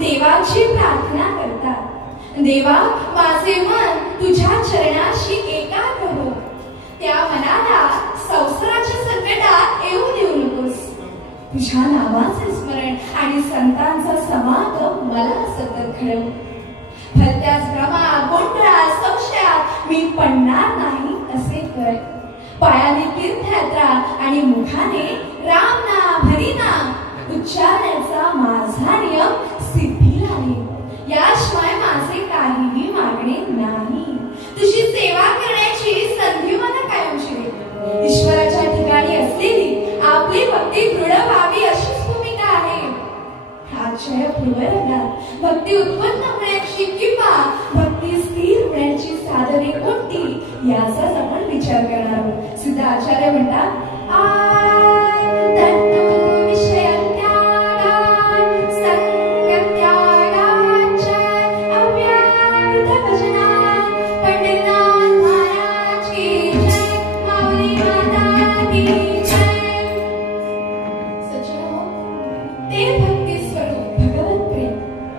देवाची प्रार्थना करतात। देवा, माझे मन तुझ्या चरणाशी एकाग्र हो। त्या मनाला संसाराच्या संकटात येऊ देऊ नकोस। तुझ्या नावाचे स्मरण आणि संतांचा समागम मला सतत घडव। भलत्याच भ्रमा, गोंधळात, संशयात मी पडणार नाही असे कर। पायाने तीर्थयात्रा आणि मुखाने राम नाम हरी नाम उच्चारण्याचा माझा नियम सिद्धीला येईल। याशिवाय माझे काहीही मागणे नाही। तुझी सेवा करण्याची संधी मला कायमची दे। ईश्वराच्या ठिकाणी असलेली आपली भक्ती दृढ व्हावी अशीच भूमिका आहे। आजच्या पूर्वरंगात भक्ती उत्पन्न होण्याची किंवा भक्ती स्थिर होण्याची साधने कोणती याचाच आपण विचार करणार आहोत। सिद्ध आचार्य म्हणतात,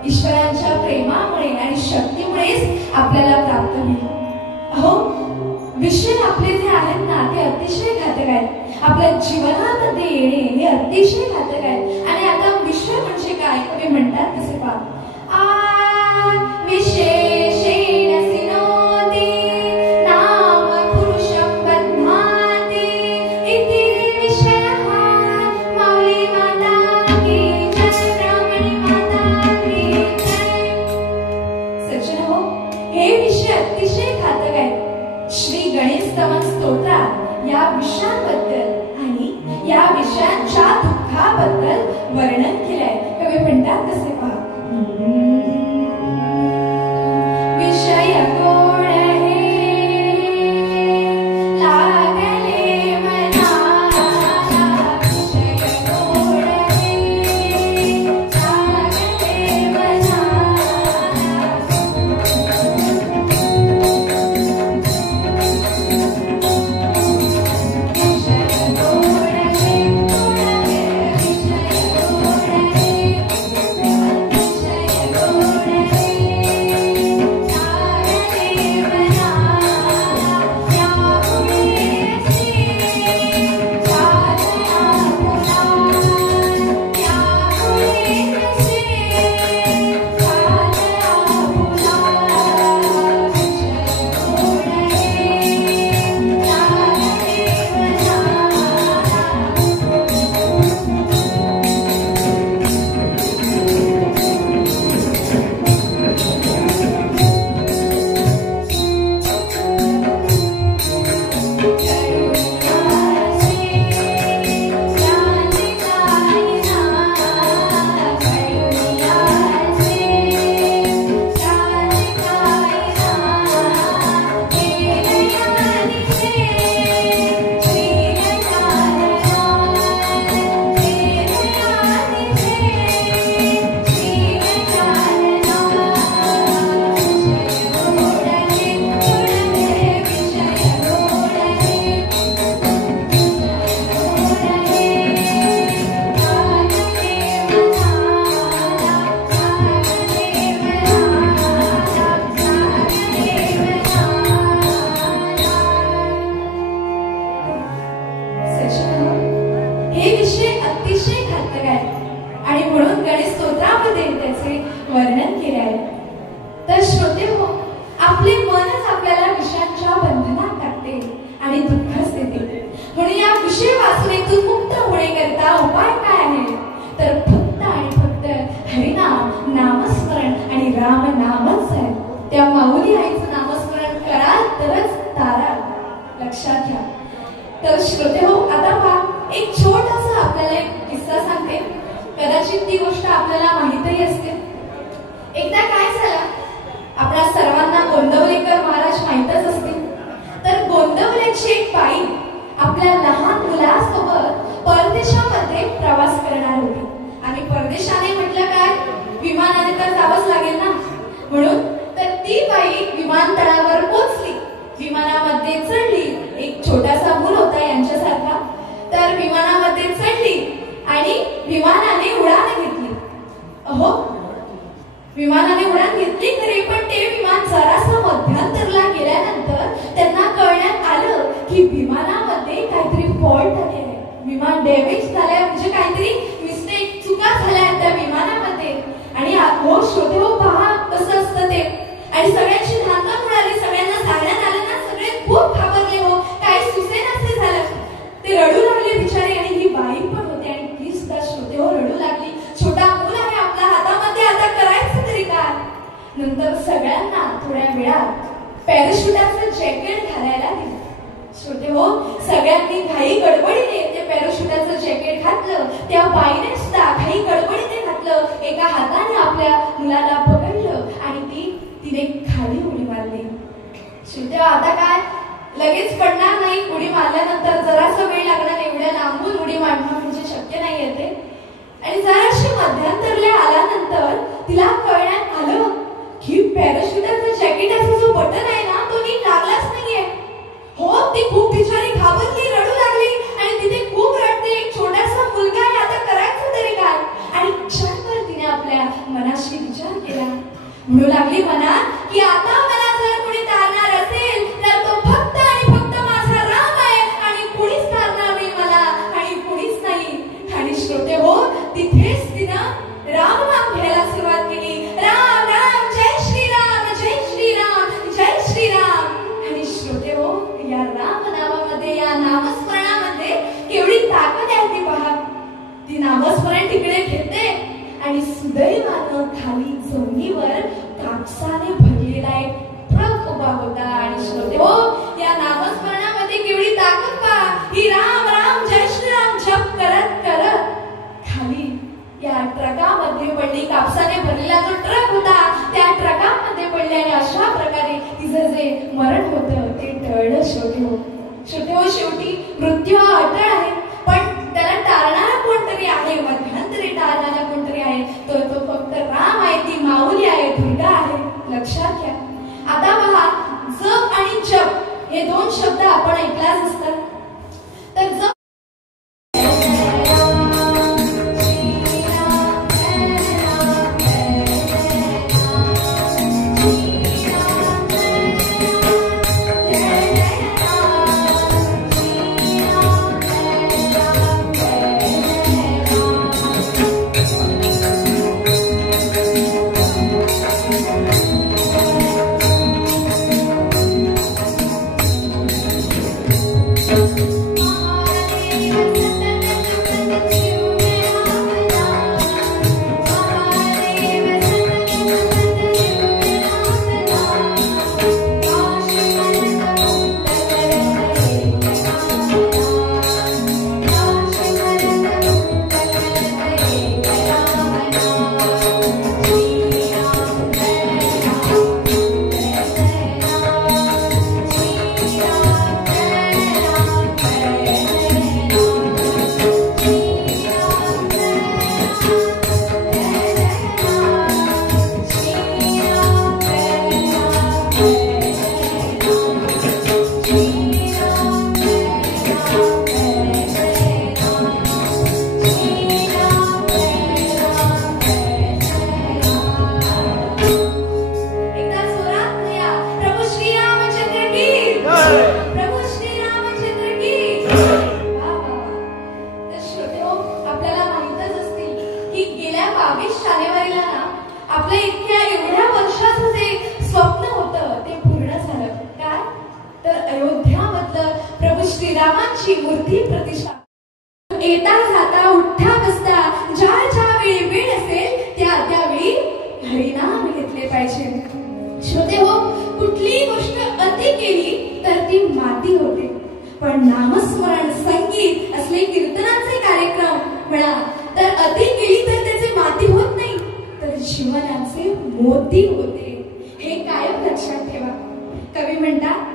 ईश्वरांच्या प्रेमामुळे आणि शक्तीमुळेच आपल्याला प्राप्त होईल। अहो, विषय आपले जे आहेत ना ते अतिशय घातक आहेत। आपल्या जीवनामध्ये येणे हे अतिशय घातक आहे। आणि आता विषय म्हणजे काय कवी म्हणतात तसे पहा, विशेषेण सिनोति नाम पुरुषं बध्नाति इति जोरात कसे पहा. विषय गोड हे लागले मनाला, विषय गोड हे लागले मनाला. हे विषय अतिशय घातक आहे आणि म्हणून गणेश स्तोत्रामध्ये त्याचे वर्णन केले आहे. तर श्रोते हो, आपले मनच आपल्याला विषयांच्या बंधनात टाकते आणि दुःखच देते. म्हणून या विषय वासनेतून मुक्त होण्याकरता उपाय काय आहे, तर फक्त आणि फक्त हरिनाम, नामस्मरण आणि राम नामच आहे. त्या माऊली आईचं नामस्मरण कराल तरच तारा. लक्षात घ्या. तर श्रोते हो, आता पहा, एक छोटासा आपल्याला एक किस्सा सांगते. कदाचित ती गोष्ट आपल्याला माहितही असते. एकदा काय झालं, आपल्या सर्वांना गोंदवलेकर महाराज माहितच असतील. तर गोंदवलेची एक बाई आपल्या लहान मुलासोबत परदेशामध्ये प्रवास करणार होती. आणि परदेशाने म्हटलं काय, विमानाने तर जावंच लागेल ना. म्हणून तर ती बाई विमानतळावर पोहोचली, विमानामध्ये चढली. एक छोटासा मूल होता यांच्यासारखा. तर विमानामध्ये चढली आणि विमानाने उडान घेतली. अहो, विमानाने उडान घेतली खरी, पण ते विमान जरासं मध्यांतरला गेल्यानंतर त्यांना कळण्यात आलं की विमानामध्ये काहीतरी फॉल्ट आलेला आहे. विमान डॅमेज झालंय, म्हणजे काहीतरी मिस्टेक, चुका झाल्या त्या विमानामध्ये. आणि हो श्रोते हो, पहा कसं असतं ते. आणि सगळ्यांची धांदल उडाली, सगळ्यांना सांगण्यात आलं ना, सगळे खूप घाबरले. हो, काही सुसेनासे झालं. ते रडू लागले बिचारे. आणि ही बाई पण होती आणि ती सुद्धा श्रोते हो रडू लागली. छोटा मूल आहे आपल्या हातामध्ये, आता करायचं तरी काय. नंतर सगळ्यांना थोड्या वेळात पॅराशूटाचं जॅकेट घालायला दिलं. श्रोते हो, सगळ्यांनी घाई गडबडीने ते पॅराशूटाचं जॅकेट घातलं. त्या बाईने सुद्धा घाई गडबडीने घातलं. एका हाताने आपल्या मुलाला पकडलं आणि तिने खाली उडी मारली. श्रोते, आता काय लगेच पडणार नाही. उडी मारल्यानंतर जरासा वेळ लागणार. एवढ्या लांबून उडी मारणं म्हणजे शक्य नाही येते. आणि जराशी मध्यांतरला आल्यानंतर तिला कळण्यात आलं की पॅराशूटाचं जॅकेटाचा जो बटन आहे ना, तो नीट लागलाच नाहीये. हो, ती खूप बिचारी घाबरली, रडू लागली. आणि तिथे खूप रडते. एक छोटासा मुलगा आहे, आता करायचं तरी काय. आणि क्षणभर तिने आपल्या मनाशी विचार केला. म्हणू लागली मनात की आता मला जर कोणी तारणार असेल तर तो फक्त आणि फक्त माझा राम आहे. आणि कोणीच तारणार नाही मला, आणि कोणीच नाही. आणि श्रोते हो, तिथेच तिनं राम नाम घ्यायला सुरुवात केली. राम राम, जय श्रीराम, जय श्रीराम, जय श्रीराम. आणि श्रोते हो, या राम नामामध्ये, या नामस्मरणामध्ये केवढी ताकद आहे ती पहा. ती नामस्मरण तिकडे घेते आणि सुदैवानं खाली जमिनीवर कापसाने भरलेला एक ट्रक उभा होता. आणि श्रोते हो, या नामस्मरणामध्ये केवढी ताकद पहा. ही राम राम, जय श्रीराम जप करत करत खाली या ट्रकामध्ये पडली. 22 जानेवारीला ना आपल्या इतक्या एवढ्या वर्षाचं जे स्वप्न होतं ते पूर्ण झालं. काय तर अयोध्यामधलं प्रभू श्रीरामांची मूर्ती प्रतिष्ठा. येता जाता उठता बसता ज्या ज्या वेळी वेळ असेल त्या त्यावेळी हरिनाम घेतले पाहिजे. श्रोते हो, कुठलीही गोष्ट अति केली तर ती माती होते, पण नामस्मरण संगीत असले कीर्तनाचे कार्यक्रम म्हणा तर अति केली तर त्याचे माती होत नाही तर जीवनाचे मोती होते. हे कायम लक्षात ठेवा. कवी म्हणतात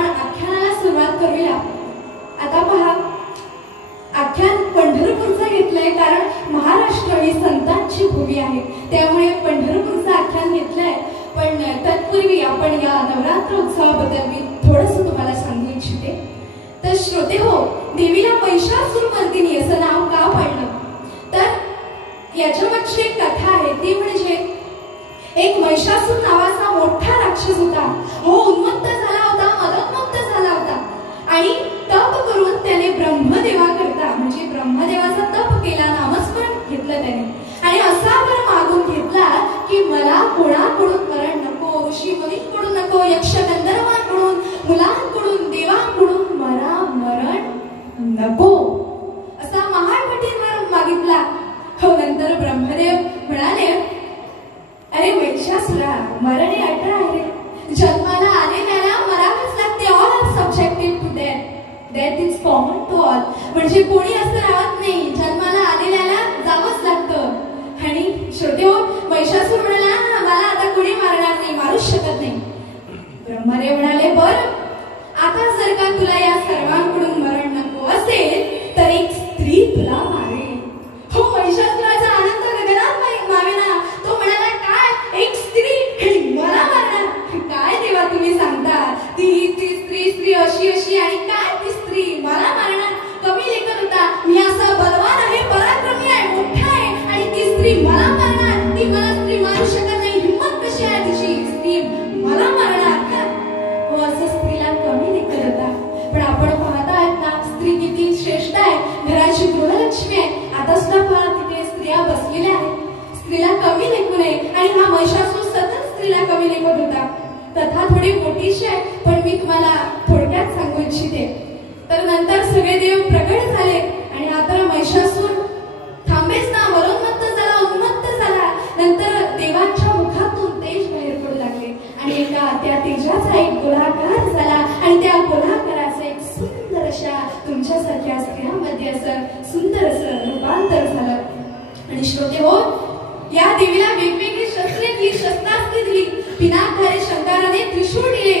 आपण आख्यानाला सुरुवात करूया. आता पहा, आख्यान पंढरपूरचं घेतलंय कारण महाराष्ट्र ही संतांची भूमी आहे, त्यामुळे पंढरपूरचं आख्यान घेतलंय. पण तत्पूर्वी आपण या नवरात्र उत्सवाबद्दल मी थोडंसं तुम्हाला सांगू इच्छिते. तर श्रोते हो, देवीला महिषासुरमर्दिनी असं नाव का पडलं, तर याच्यामागची एक कथा आहे. ती म्हणजे एक महिषासूर नावाचा मोठा राक्षस होता. हो उन्मत्त झाला होता, मदोन्मत्त झाला होता आणि तप करून त्याने ब्रह्मदेवाकरता म्हणजे ब्रह्मदेवाचा तप केला, नामस्मरण घेतलं त्याने आणि असा वर मागून घेतला की मला कोणाकडून मरण नको, ऋषी मुनींकडून नको, यक्ष गंधर्वांकडून, मुलांकडून, देवांकडून मला मरण नको असा महाकठीण मागितला. हो नंतर ब्रह्मदेव म्हणाले, अरे महिषासुरा, मरण हे अटळ आहे, जन्माला आलेल्याला मरावच लागते. All are subjected to death, death is common to all. म्हणजे कोणी असं राहत नाही, जन्माला आलेल्याला जावंच लागतं. आणि श्रोते हो, महिषासूर म्हणाला, मला आता कोणी मारणार नाही, मारूच शकत नाही. ब्रह्मदेव म्हणाले, बर आता जर का तुला या सर्वांकडून मरण नको असेल तर एक स्त्री तुला मारेल. हो महिषासुराचा आनंद गगनात मावेना. तो म्हणाला, काय एक स्त्री मला मारणार, काय देवा तुम्ही सांगता, ती स्त्री अशी आणि काय ती स्त्री मला मारणार. कमी लेखत होता, मी असा बलवान आहे, पराक्रमी आहे, मोठा आहे आणि ती स्त्री मला मारणार, ती मला स्त्री मारू शकत नाही, हिंमत कशी आहे तिची, स्त्री मला मारणार. हो असं स्त्रीला कमी लेखत होता. पण आपण पाहता आहात ना, स्त्री किती श्रेष्ठ आहे, घराची गृहलक्ष्मी आहे. आता सुद्धा पहा तिथे स्त्रिया बसलेल्या आहेत, स्त्रीला कमी लेखू नये. आणि हा महिषासूर सतत स्त्रीला कमी लेखत होता. कथा थोडी मोठीशी आहे पण मी तुम्हाला थोडक्यात सांगू इच्छिते. तर नंतर सगळे देव प्रकट झाले आणि आता महिषासूर थांबेच ना, मरोन्मत्त झाला, उन्मत्त झाला. नंतर देवांच्या मुखातून तेज बाहेर पडू लागले आणि त्या तेजाचा एक गोलाकार झाला आणि त्या गोलाकाराचं एक सुंदर अशा तुमच्यासारख्या स्त्रियांमध्ये असं सुंदर असं रूपांतर झालं. आणि श्रोते हो, या देवीला वेगवेगळी शस्त्रे दिली, शस्त्रास्त्रे दिली. पिनाकधारी शंकराने त्रिशूळ दिले,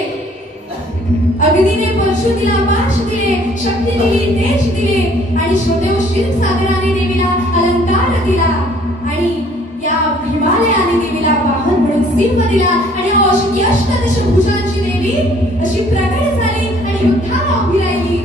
अग्नीने परशु दिला, पाश दिले, शक्ती दिली, तेज दिले आणि श्रोते हो, क्षीरसागराने देवीला अलंकार दिला आणि या हिमालयाने देवीला वाहन म्हणून सिंह दिला आणि अष्टदशभुजांची देवी अशी प्रकट झाली आणि युद्धाला उभी राहिली.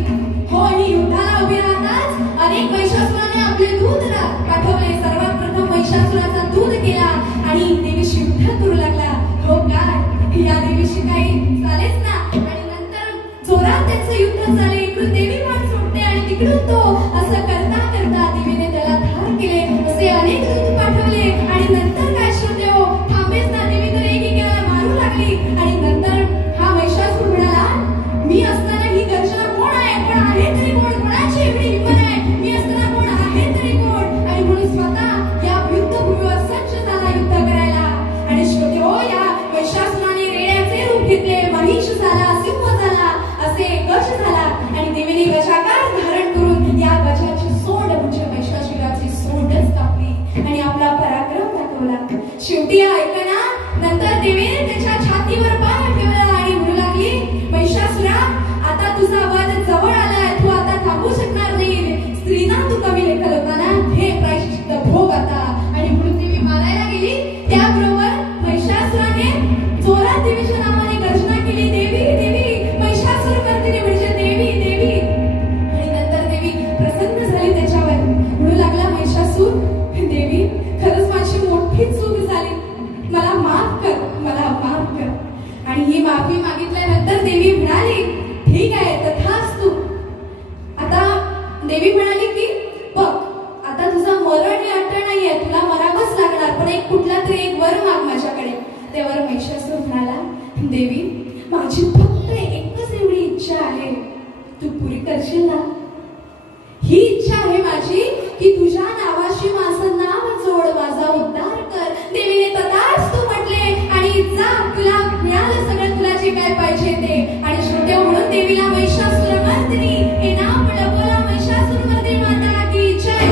हो आणि युद्धाला उभी राहताच अनेक महिषासुराने आपले दूध पाठवले. सर्वात प्रथम महिषासुराचा दूध केला आणि देवीशी युद्ध करू लागला. हो काय, या देवीशी काही झालेच ना. आणि नंतर जोरात त्यांचं युद्ध झाले. इकडून देवी बाण सोडते आणि तिकडून तो असं करता करता देवीने त्याला ठार केले. असे अनेक दूत पाठवले आणि नंतर काय श्रोते हो, थांबेच ना, देवी तर एकेकाला मारू लागली. आणि नंतर हा महिषासूर म्हणाला, मी असताना ही गर्जना कोण आहे, पण आहे तरी कोण, कोणाची एवढी हिंमत आहे, मी असताना कोण आहे तरी कोण. आणि म्हणून स्वतः या युद्धभूमीवर सज्ज झाला युद्ध करायला. आणि श्रोते हो, या महिषासुराने रेड्याचे रूप घेतले, महिष झाला, सिंह झाला, असे गज झाला आणि देवीने गजाकार धारण करून या गजाची सोंड म्हणजे महिषासुराची सोंडच कापली आणि आपला पराक्रम दाखवला. शेवटी ऐकना, नंतर देवीने त्याच्या छातीवर पाय ठेवला आणि म्हणू लागली, महिषासुरा आता तुझा वध जवळ आलाय, तू आता थांबू शकणार नाही. स्त्रीना तू कमी लेखल होता ना, हे प्रायश्चित्त भोग आता. आणि म्हणून देवी मारायला गेली. त्याबरोबर महिषासुराने जोरात देवीच्या नावाने गर्जना केली, देवी देवी, महिषासुरमर्दिनी म्हणजे देवी देवी. आणि नंतर देवी प्रसन्न झाली त्याच्यावर. म्हणू लागला महिषासूर, देवी खरंच माझी मोठी चूक झाली, मला माफ कर, मला माफ कर. आणि ही माफी मागितल्यानंतर देवी म्हणाली, ठीक आहे, तथास्तु. आता देवी म्हणाली की बघ, आता तुझं मरण हे अटळ नाहीये, तुला मरावंच लागणार, पण एक कुठला तरी एक वर माग माझ्याकडे. त्यावर महिषासूर म्हणाला, देवी माझी फक्त एकच एवढी इच्छा आहे, तू पुरी करशील ना. ही इच्छा आहे माझी की तुझ्या नावाशी माझं नाव जोड, माझा उद्धार कर. देवीने तथास्तु म्हटले आणि जा, तुला मिळालं सगळं, तुला जे काय पाहिजे ते. आणि श्रोते म्हणून देवीला महिषासुरमर्दिनी हे नाव पडलं. बोला महिषासुरमर्दिनी माता की जय.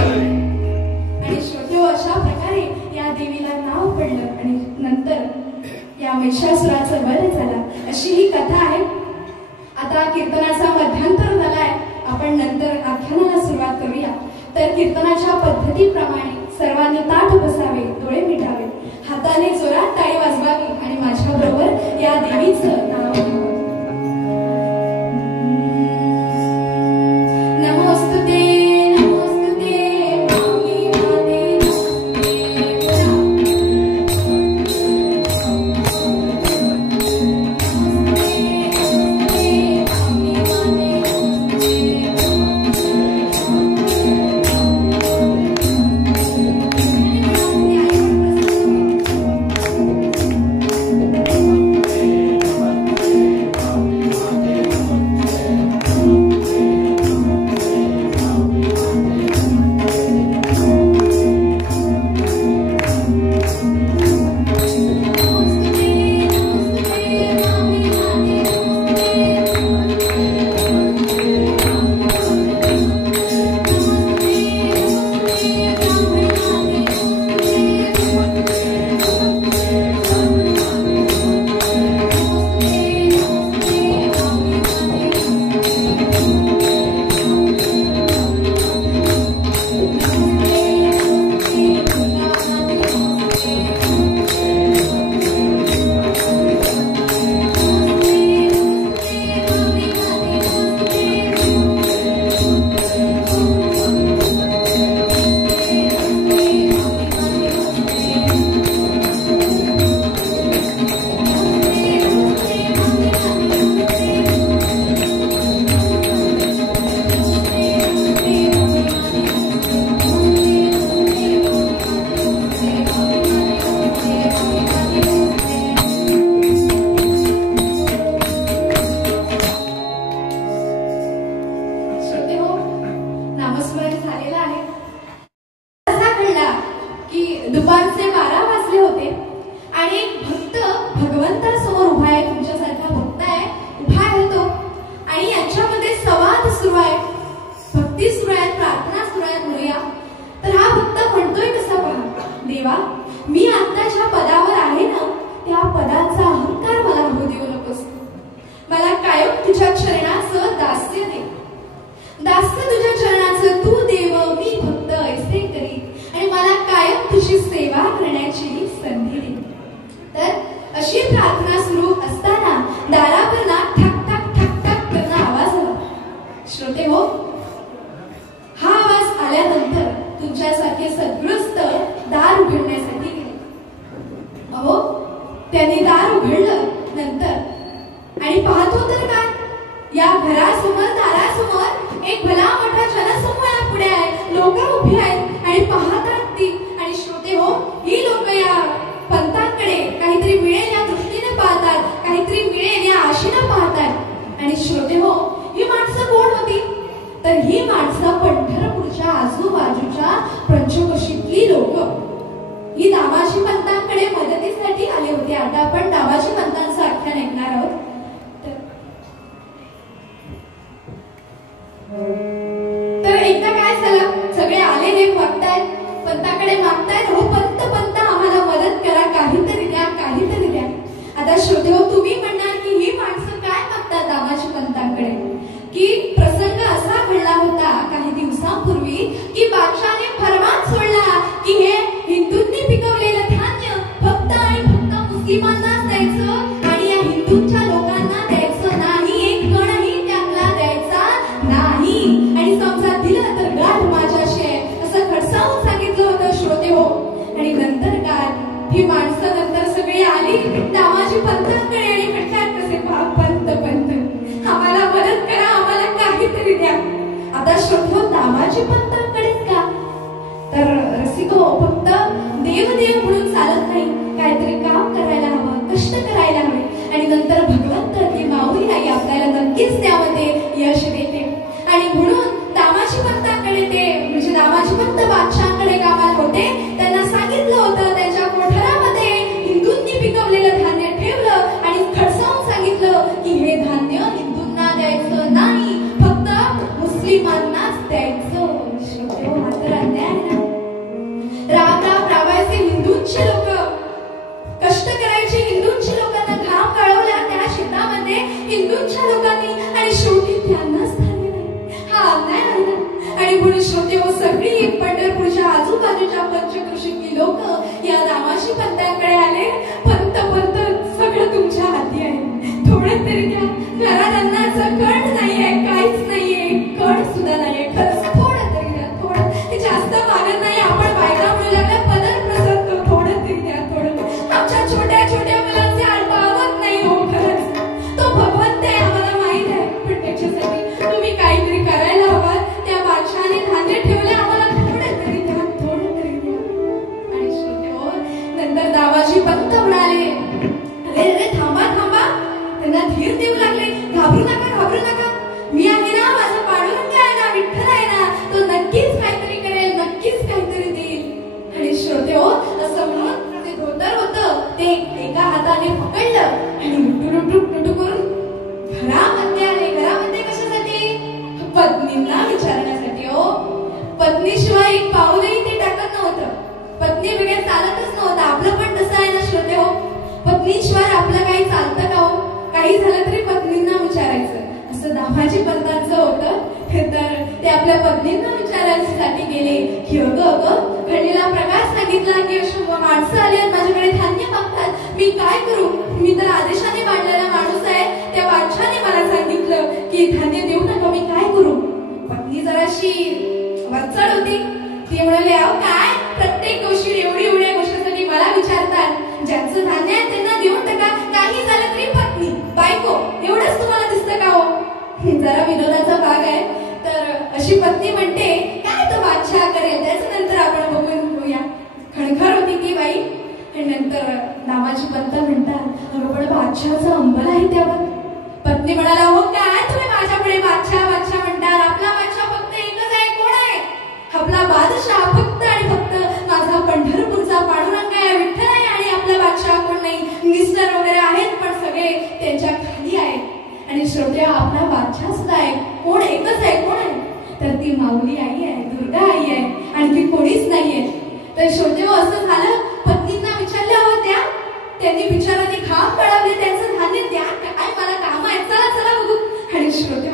आणि श्रोते अशा प्रकारे या देवीला नाव पडलं आणि नंतर या महिषासुराचं वध झालं. अशी ही कथा आहे. आता आता कीर्तनाचा मध्यांतर झालाय, आपण नंतर आख्यानाला सुरुवात करूया. तर कीर्तनाच्या पद्धतीप्रमाणे सर्वांनी ताठ बसावे, डोळे मिटावे, हाताने जोरात टाळी वाजवावी आणि माझ्याबरोबर या देवीचं नाव घेऊ. दुपारचे 12 वाजले होते आणि एक भक्त भगवंतासमोर उभा आहे, तुमच्यासारखा भक्त आहे, उभा आहे तो, आणि याच्यामध्ये संवाद सुरू आहे, भक्ती सुरू आहे, प्रार्थना सुरू आहे म्हणूया. तर हा भक्त म्हणतोय कसा पहा, देवा मी आता ज्या पदावर आहे ना त्या पदाचा अहंकार मला होऊ देऊ नकोस. मला कायम तुझ्या चरणाचं दास्य दे, दास्य तुझ्या चरणाचं तू देव, मी भक्त ऐसे करी आणि मला कायम तुझी सेवा करण्याची संधी दे. तर अशी प्रार्थना सुरू असताना दारावर ना ठक ठक ठक ठक करणं आवाज आला. श्रोते हो, हा आवाज आल्यानंतर तुमच्यासारखे सद्गृहस्थ दार उघडण्यासाठी गेले. अहो त्यांनी दार उघडलं नंतर आणि पाहतो तर काय, या घरासमोर दारासमोर एक भला मोठा जनसमूह पुढे आहे, लोक उभी आहेत आणि पाहतात ती. आणि श्रोते हो, ही लोक या पंथाकडे काहीतरी मिळेल या दृष्टीने पाहतात, काहीतरी मिळेल या आशेने पाहतात. आणि श्रोते हो, ही माणसं कोण होती, तर ही माणसं पंढरपूरच्या आजूबाजूच्या पंचकोशीतली लोक, ही दामाजी पंथाकडे मदतीसाठी आले होते. आता आपण दामाजी पंथांचं आख्यान ऐकणार आहोत. तर एकदा काय झालं, सगळे आलेले बघतायत, पंथाकडे मागतायत, हो पंत पंत आम्हाला मदत करा, काहीतरी द्या, काहीतरी द्या. आता श्रोते हो, तुम्ही म्हणणार की ही माणसं काय मागतात दामाजी पंथाकडे, की प्रसंग असा घडला होता काही दिवसांपूर्वी की बादशाने फरमान सोडला की हे हिंदूंनी पिकवलेलं धान्य फक्त आणि फक्त मुस्लिमांनाच द्यायचं आणि या हिंदूंच्या लोकांना द्यायचं नाही, एक कणही त्यांना द्यायचा नाही. आणि समजा दिलं तर गाठ माझ्याशी आहे असं खडसावून सांगितलं होतं. श्रोते हो, आणि नंतर काय, ही माणसं नंतर सगळी आली दामाजी पंथाकडे आणि म्हटलं कसे पंत पंत आम्हाला मदत करा, आम्हाला काहीतरी द्या. आता श्रोते हो, दामाजी पंथाकडेच का, तर रसिको फक्त देवदेव म्हणून चालत नाही, काहीतरी काम करायला हवं, कष्ट करायला हवे आणि नंतर भगवंत ती माऊली आई आपल्याला नक्कीच त्यामध्ये यश देते. आणि म्हणून दामाजी पंथाकडे ते म्हणजे दामाजी पंत बादशाहाकडे कामाला होते, त्यांना सांगितलं होतं त्यांच्या कोठरामध्ये हिंदूंनी पिकवलेलं धान्य ठेवलं आणि खडसावून सांगितलं की हे धान्य हिंदूंना द्यायचं नाही, फक्त मुस्लिमांनाच द्यायचं. हा तर अन्याय आहे ना. राम राम राबायचे हिंदूंचे लोक, कष्ट करायचे हिंदूंच्या लोकांना, घाम गाळवला त्या शेतामध्ये हिंदूंच्या लोकांनी आणि काही झालं तरी पत्नींना विचारायचं, असं दामाजी पंतांचं होतं. तर ते आपल्या पत्नींना विचारायसाठी गेले की अगं घडलेला प्रकार सांगितला की अशी माणसं आली आहेत माझ्याकडे धान्य मागतात, मी काय करू? मी तर आदेशाने मांडलेला माणूस आहे, त्या बादशाने मला सांगितलं की धान्य देऊ नका, मी काय करू? पत्नी जराशी वचड होती. ती म्हणाले, अहो काय प्रत्येक गोष्टी एवढ्या गोष्टीसाठी मला विचारतात, ज्यांचं धान्य आहे त्यांना देऊन टाका, काही झालं तरी पत्नी बायको एवढंच तुम्हाला दिसतं का हो? जरा विनोदाचा भाग आहे. तर अशी पत्नी म्हणते, काय तो बादशाह करेल त्याचं नंतर आपण बघून घेऊया. खणखर होती ती बाई. आणि नंतर दामाजी पंत म्हणतात, अगं पण बादशाहचा अंबल आहे त्यावर. पत्नी म्हणाला, हो काय तुम्ही माझ्यापुढे बादशाह बादशाह म्हणतात? आपला बादशाह फक्त एकच आहे. कोण आहे? आपला बादशाह फक्त आणि फक्त माझा पंढरपूरचा पांडुरंग आहे, विठ्ठल आहे. आणि आपला बादशाह कोण नाही, मिनिस्टर वगैरे आहेत पण सगळे त्यांच्या खाली आहेत. आणि श्रोते, आपला बादशाह सुद्धा आहे. कोण? एकच आहे. कोण आहे? तर ती माऊली आई आहे, दुर्गा आई आहे, आणखी कोणीच नाहीये. तर श्रोते, असं झालं. पत्नींना विचारल्या होत्या, त्यांनी बिचारांनी खांब कळवले, त्यांचं धान्य द्या, काय मला काम आहे, चला चला बघू. आणि श्रोते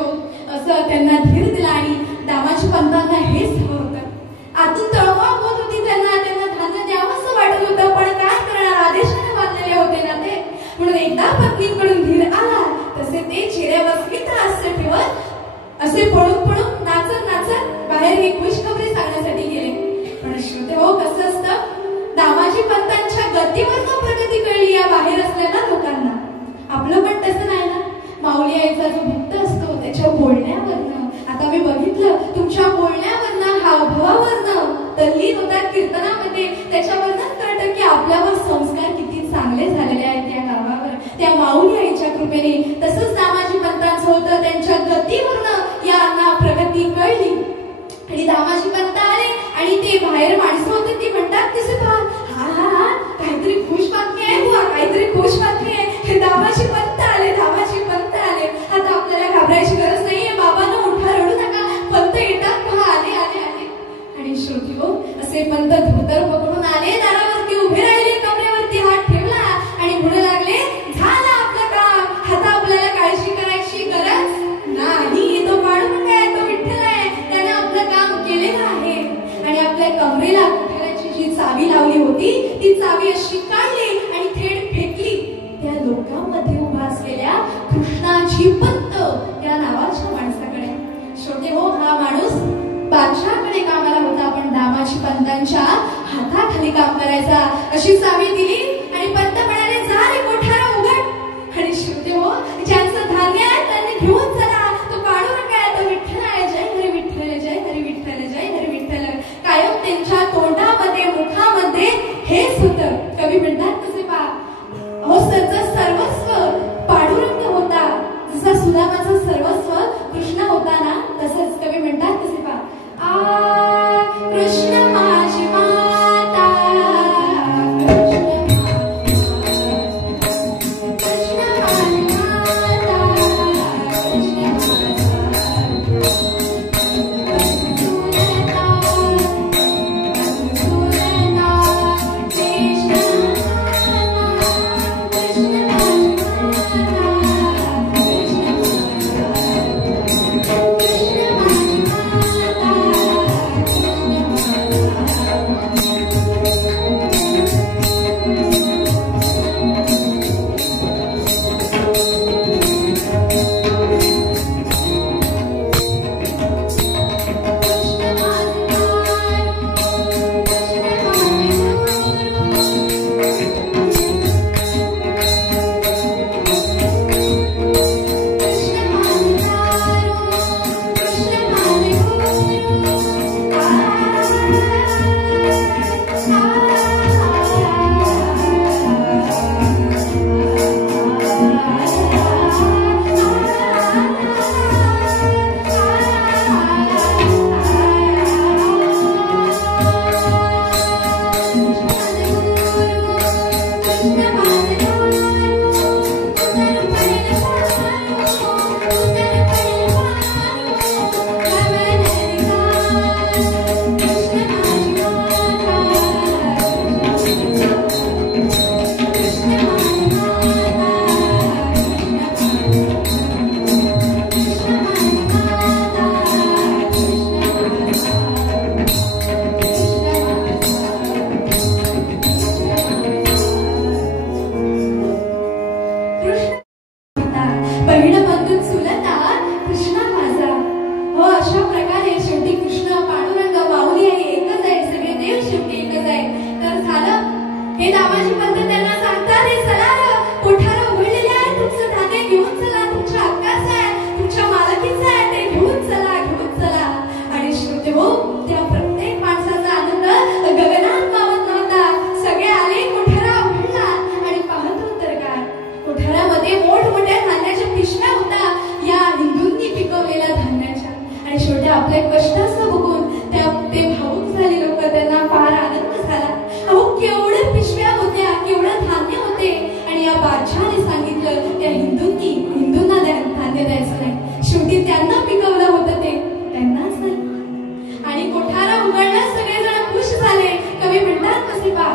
असं त्यांना धीर दिला. आणि दामाजी पंतांना हेच हवं होतं. आतून तळमळ होत होती त्यांना धान्य द्यावंसं वाटत होतं, पण काय करणार, आदेशाने बांधलेले होते ना ते. म्हणून एकदा पत्नीकडून धीर आला तसे ते चेहऱ्यावर स्मित हास्य ठेवत असे पळून पळून नाचत नाचत बाहेर ही खुशखबरी सांगण्यासाठी गेले. पण श्रोते कसं असतं, दामाजी पंतांच्या गतीवरनं प्रगती कळली या बाहेर असलेल्या लोकांना. आपलं पण तसं नाही ना. माऊली आईचा जो भक्त असतो त्याच्या बोलण्यावरनं, आता मी बघितलं तुमच्या बोलण्यावरनं, हावभावावरनं, तल्लीन होतात कीर्तनामध्ये, त्याच्यावरनंच कळतं की आपल्यावर संस्कार किती चांगले झालेले आहेत त्या गावावर, त्या माऊली आईच्या कृपेने. तसंच दामाजी पंतांचं होतं, त्यांच्या गतीवरनं यांना प्रगती कळली. आणि दामाजी पंत आले आणि ते बाहेर माणसं होते, ती म्हणतात तसे पहा, हा हा हा काहीतरी खुश बातमी आहे बुवा, काहीतरी खुश बातमी आहे. हे दामाजी पंत आले, दामाजी पंत आले. आता आपल्याला घाबरायची गरज नाहीये. बाबांना उठा, रडू नका, पंत येतात पहा, आले आले आले. आणि श्रोती असे पंत धोतर पकडून आले, दारावरती उभे राहिले, कमरेवरती हात ठेवला आणि म्हणू लागले, झालं आपलं काम, आता आपल्याला काळजी करायची गरज नाही. तो पांडुरंग आहे, तो विठ्ठल आहे, त्याने आपलं काम केलेलं आहे. आणि आपल्या कमरेला विठ्ठलाची जी चावी लावली होती ती चावी अशी काढली आणि थेट फेकली त्या लोकांमध्ये उभा असलेल्या कृष्णाजी पंत या नावाच्या माणसाकडे. शेवटी हा माणूस बादशाहकडे कामाला होता, पण दामाजी पंतांच्या हातात आपल्या कष्टाचं बघून ते भावूक झाले लोक, त्यांना फार आनंद झाला. अहो केवढ्या पिशव्या होत्या, केवढं धान्य होते. आणि या बादशहाने सांगितलं त्या हिंदूंना धान्य द्यायचं नाही. शेवटी त्यांना पिकवलं होतं ते त्यांनाच नाही. आणि कोठारा उघडला, सगळेजण खुश झाले. कवी म्हणतात कसे पा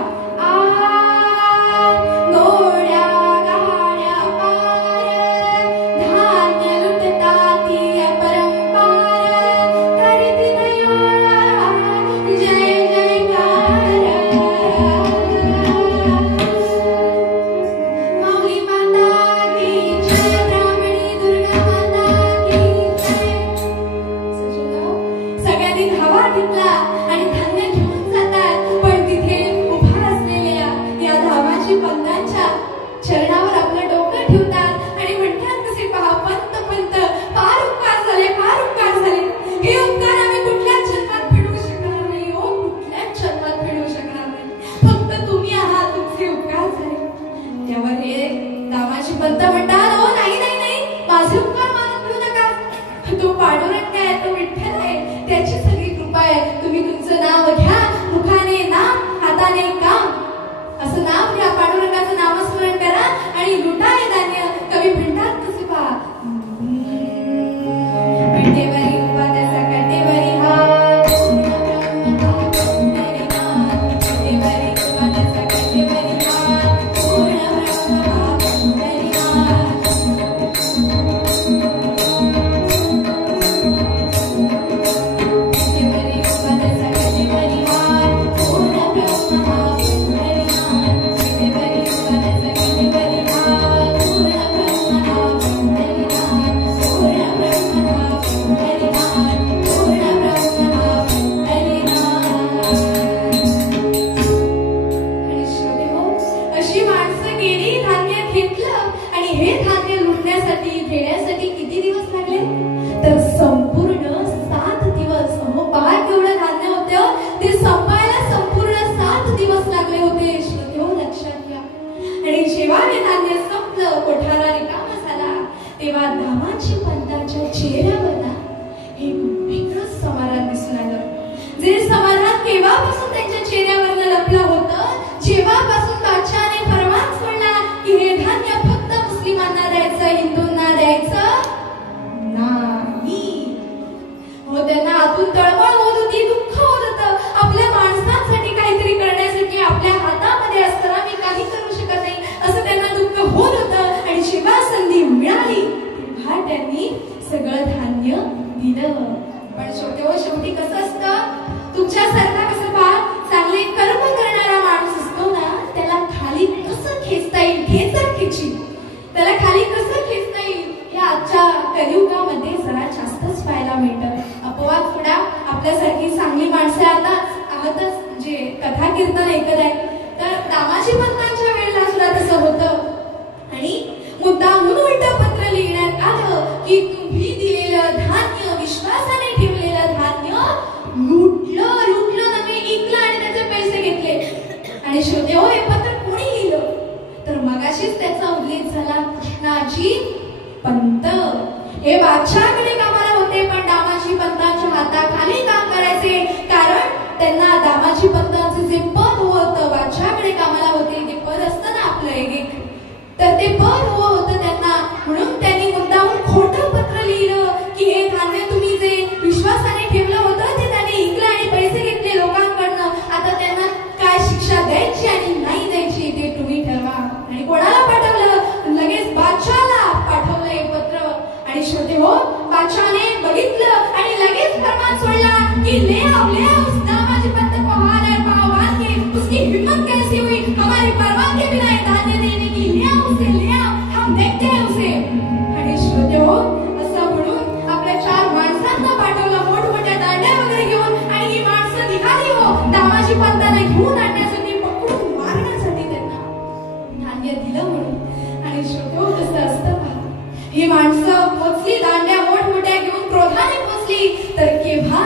ही माणसं पोचली, दांड्या मोठमोठ्या घेऊन क्रोधाने पोचली. तर केव्हा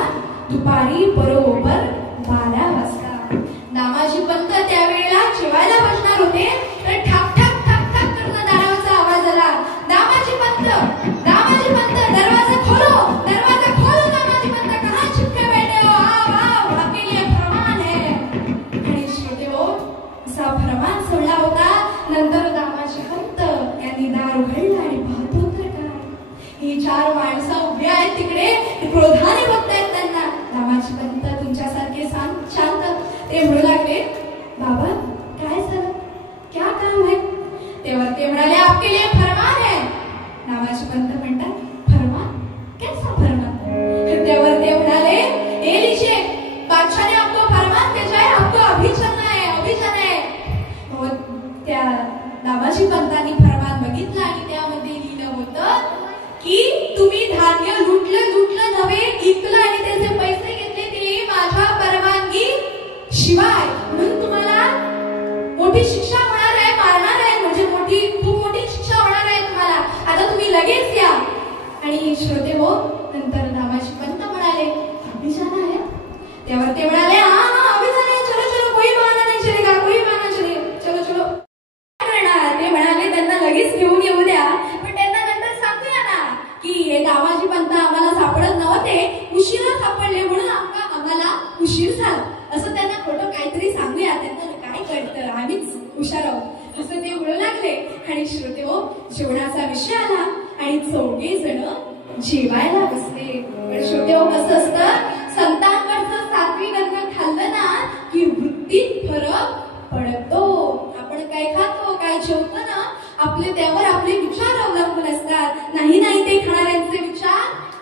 दुपारी बरोबर 12 वाजता दामाजी पंत त्यावेळेला जेवायला बसणार होते. तर ठाक ठाक ठाक ठाक करून दाराचा आवाज आला. दामाजी पंत, दरवाजा खोलो, दरवाजा खोलो दामाजी पंत. क्रोधाने बघतायत त्यांना. दामाजी पंत तुमच्यासारखे शांत. ते म्हणू लागले, बाबा काय झालं, क्या काम है? तेव्हा ते म्हणाले, आपके लिए फरमान है. दामाजी पंत म्हणतात, फरमान? कैसा फरमान? तेव्हा ते म्हणाले, ए लीजिए, बादशाह ने आपको फरमान भेजा है, आपको अभी चलना है, अभी जाना है. त्या दामाजी पंतांनी फरमान बघितला आणि त्यामध्ये लिहिलं होतं की तुम्ही धान्य लुटलं नव्हे, इकलं आणि त्याचे पैसे घेतले ते माझ्या परवानगी शिवाय. म्हणून तुम्हाला मोठी शिक्षा होणार आहे, मारणार आहे, म्हणजे खूप मोठी शिक्षा होणार आहे तुम्हाला. आता तुम्ही लगेच या. आणि श्रोते हो, नंतर दामाजी पंत म्हणाले, अभी जाना है? तेव्हा ते म्हणाले, हा अभी जाना है, चलो चलो, कोई बहाना नहीं चलेगा, कोई बहाना चले, चलो चलो. ते म्हणाले त्यांना लगेच घेऊन येऊ द्या, पण त्यांना नंतर सांगूया ना की हे दामाजी पंत आम्हाला सापडत नव्हते, उशिरा सापडले म्हणून आम्हाला उशीर झाला. असं त्यांना खोटं काहीतरी सांगूया, त्यांना काय कळतं, आम्हीच हुशार आहोत असं ते म्हणू लागले. आणि श्रोते हो, जेवणाचा विषय आला आणि चौघे जण जेवायला बसले. पण श्रोते हो, कसं असतं, संतांवरचं सात्विक अन्न खाल्लं ना की वृत्तीत फरक पडतो. आपण काय खातो, काय जेवतो ना, त्यावर आपले विचार अवलंबून असतात. नाही ते खाणाऱ्यांचे विचार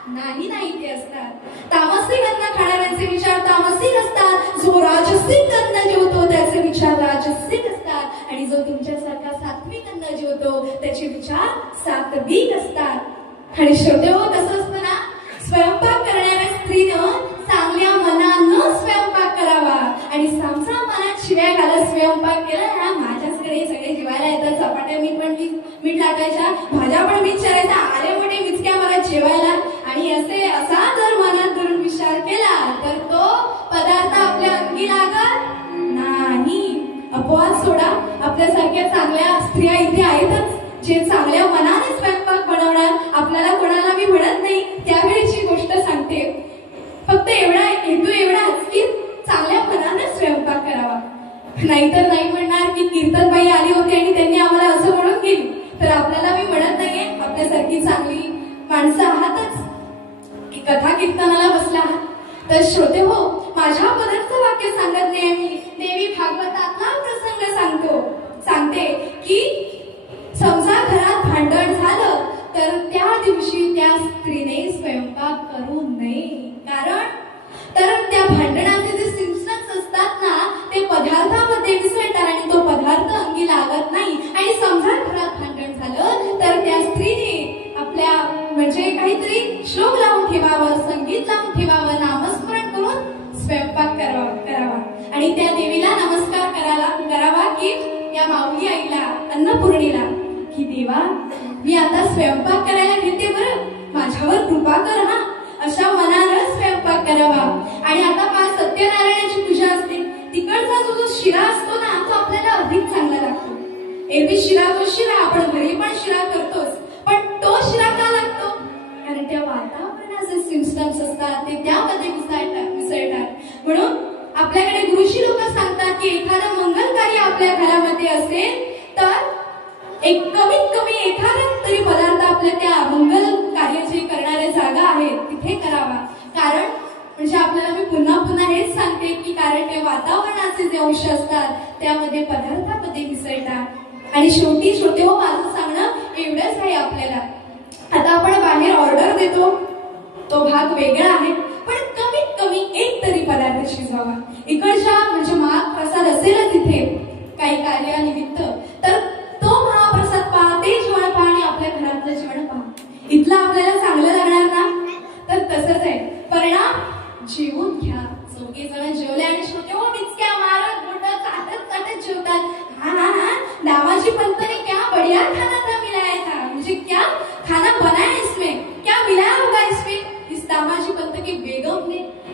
नाही ते असतात. तामसिक अन्न खाणाऱ्यांचे विचार तामसिक असतात. जो राजसिक अन्न जेवतो त्याचे विचार राजसिक असतात. आणि जो तुमच्यासारखा सात्विक अन्न जेवतो त्याचे विचार सात्विक असतात. आणि श्रोते हो, कसं असतं ना, स्वयंपाक करणाऱ्या स्त्रीनं चांगल्या मनानं स्वयंपाक करावा आणि समजा मनात शिव्या घालत स्वयंपाक केला ना, माझ्याचकडे सगळे जेवायला येतात, चपाट्या मीठ टाकायच्या, भाज्या पण मीठ चिरायच्या, आले मोठे मिचक्या मला जेवायला. आणि असा जर मनात धरून विचार केला तर तो पदार्थ आपल्या अंगी लागत नाही. अपवाद सोडा, आपल्यासारख्या चांगल्या स्त्रिया इथे आहेतच जे चांगल्या मनाने स्वयंपाक बनवणार. आपल्याला कोणाला मी म्हणत नाही, त्यावेळीची गोष्ट सांगते. फक्त हेतू एवढाच की चांगल्या मनाने स्वयंपाक करावा. नाहीतर नाही म्हणणार की कीर्तनबाई आली होती आणि त्यांनी आम्हाला असं म्हणून गेली, तर आपल्याला मी म्हणत नाहीये, आपल्यासारखी चांगली माणसं आहातच की कथा कीर्तनाला बसला आहात. तर श्रोते हो, माझ्या पदरचं वाक्य सांगत नाही, मी देवी भागवतातला प्रसंग सांगते की समजा घरात भांडण झालं तर त्या दिवशी त्या स्त्रीने स्वयंपाक करू नये. कारण तर त्या भांडणाचे जे सिम्पटम्स असतात ना, ते पदार्थामध्ये मिसळतात आणि तो पदार्थ अंगी लागत नाही. आणि समजा घरात भांडण झालं तर त्या स्त्रीने आपल्या म्हणजे काहीतरी श्लोक लावून ठेवावं, संगीत लावून ठेवावं, नामस्मरण करून स्वयंपाक करावा. आणि त्या देवीला नमस्कार करावा की या माऊली आईला, अन्नपूर्णीला, की देवा मी आता स्वयंपाक करायला घेते, बरं माझ्यावर कृपा कर हा, अशा मनानं स्वयंपाक करावा. आणि आता सत्यनारायणाची पूजा असते, तिकडचा जो शिरा असतो ना, तो आपल्याला अधिक चांगला लागतो. एरवी शिरा तो शिरा, आपण घरी पण शिरा करतोच, पण तो शिरा का लागतो? कारण त्या वातावरणाचे सिम्पटम्स असतात ते त्यामध्ये मिसळतात. म्हणून आपल्याकडे गुरुजी लोक सांगतात की एखादं मंगल कार्य आपल्या घरामध्ये असेल तर एक कमीत कमी एखादा तरी पदार्थ आपल्या त्या मंगल कार्य जे करणाऱ्या जागा आहेत तिथे करावा. कारण म्हणजे आपल्याला मी पुन्हा हेच सांगते की कारण ते वातावरणाचे जे अंश असतात त्यामध्ये पदार्थामध्ये मिसळतात. आणि शेवटी श्रोते हो, माझं सांगणं एवढंच आहे आपल्याला. आता आपण बाहेर ऑर्डर देतो, तो भाग वेगळा आहे, पण कमीत कमी एक तरी पदार्थ शिजवावा. इकडच्या म्हणजे महाप्रसाद असेल तिथे काही कार्यानिमित्त, तर तो महाप्रसाद पहा, ते जेवण पहा आणि आपल्या घरातलं जेवण पहा. इथलं आपल्याला चांगलं लागणार ना? तर तसंच आहे. परिणाम जेवून घ्या. चौघे जण जेवले आणि श्रोते हो, मिचक्या मारत बोट चाटत जेवतात. हा दामाजी पंत ने क्या बढ़िया खाना था मिलाया था, मुझे क्या खाना बनाया इसमें, क्या मिलाया होगा इसमें. इस दामाजी पंत की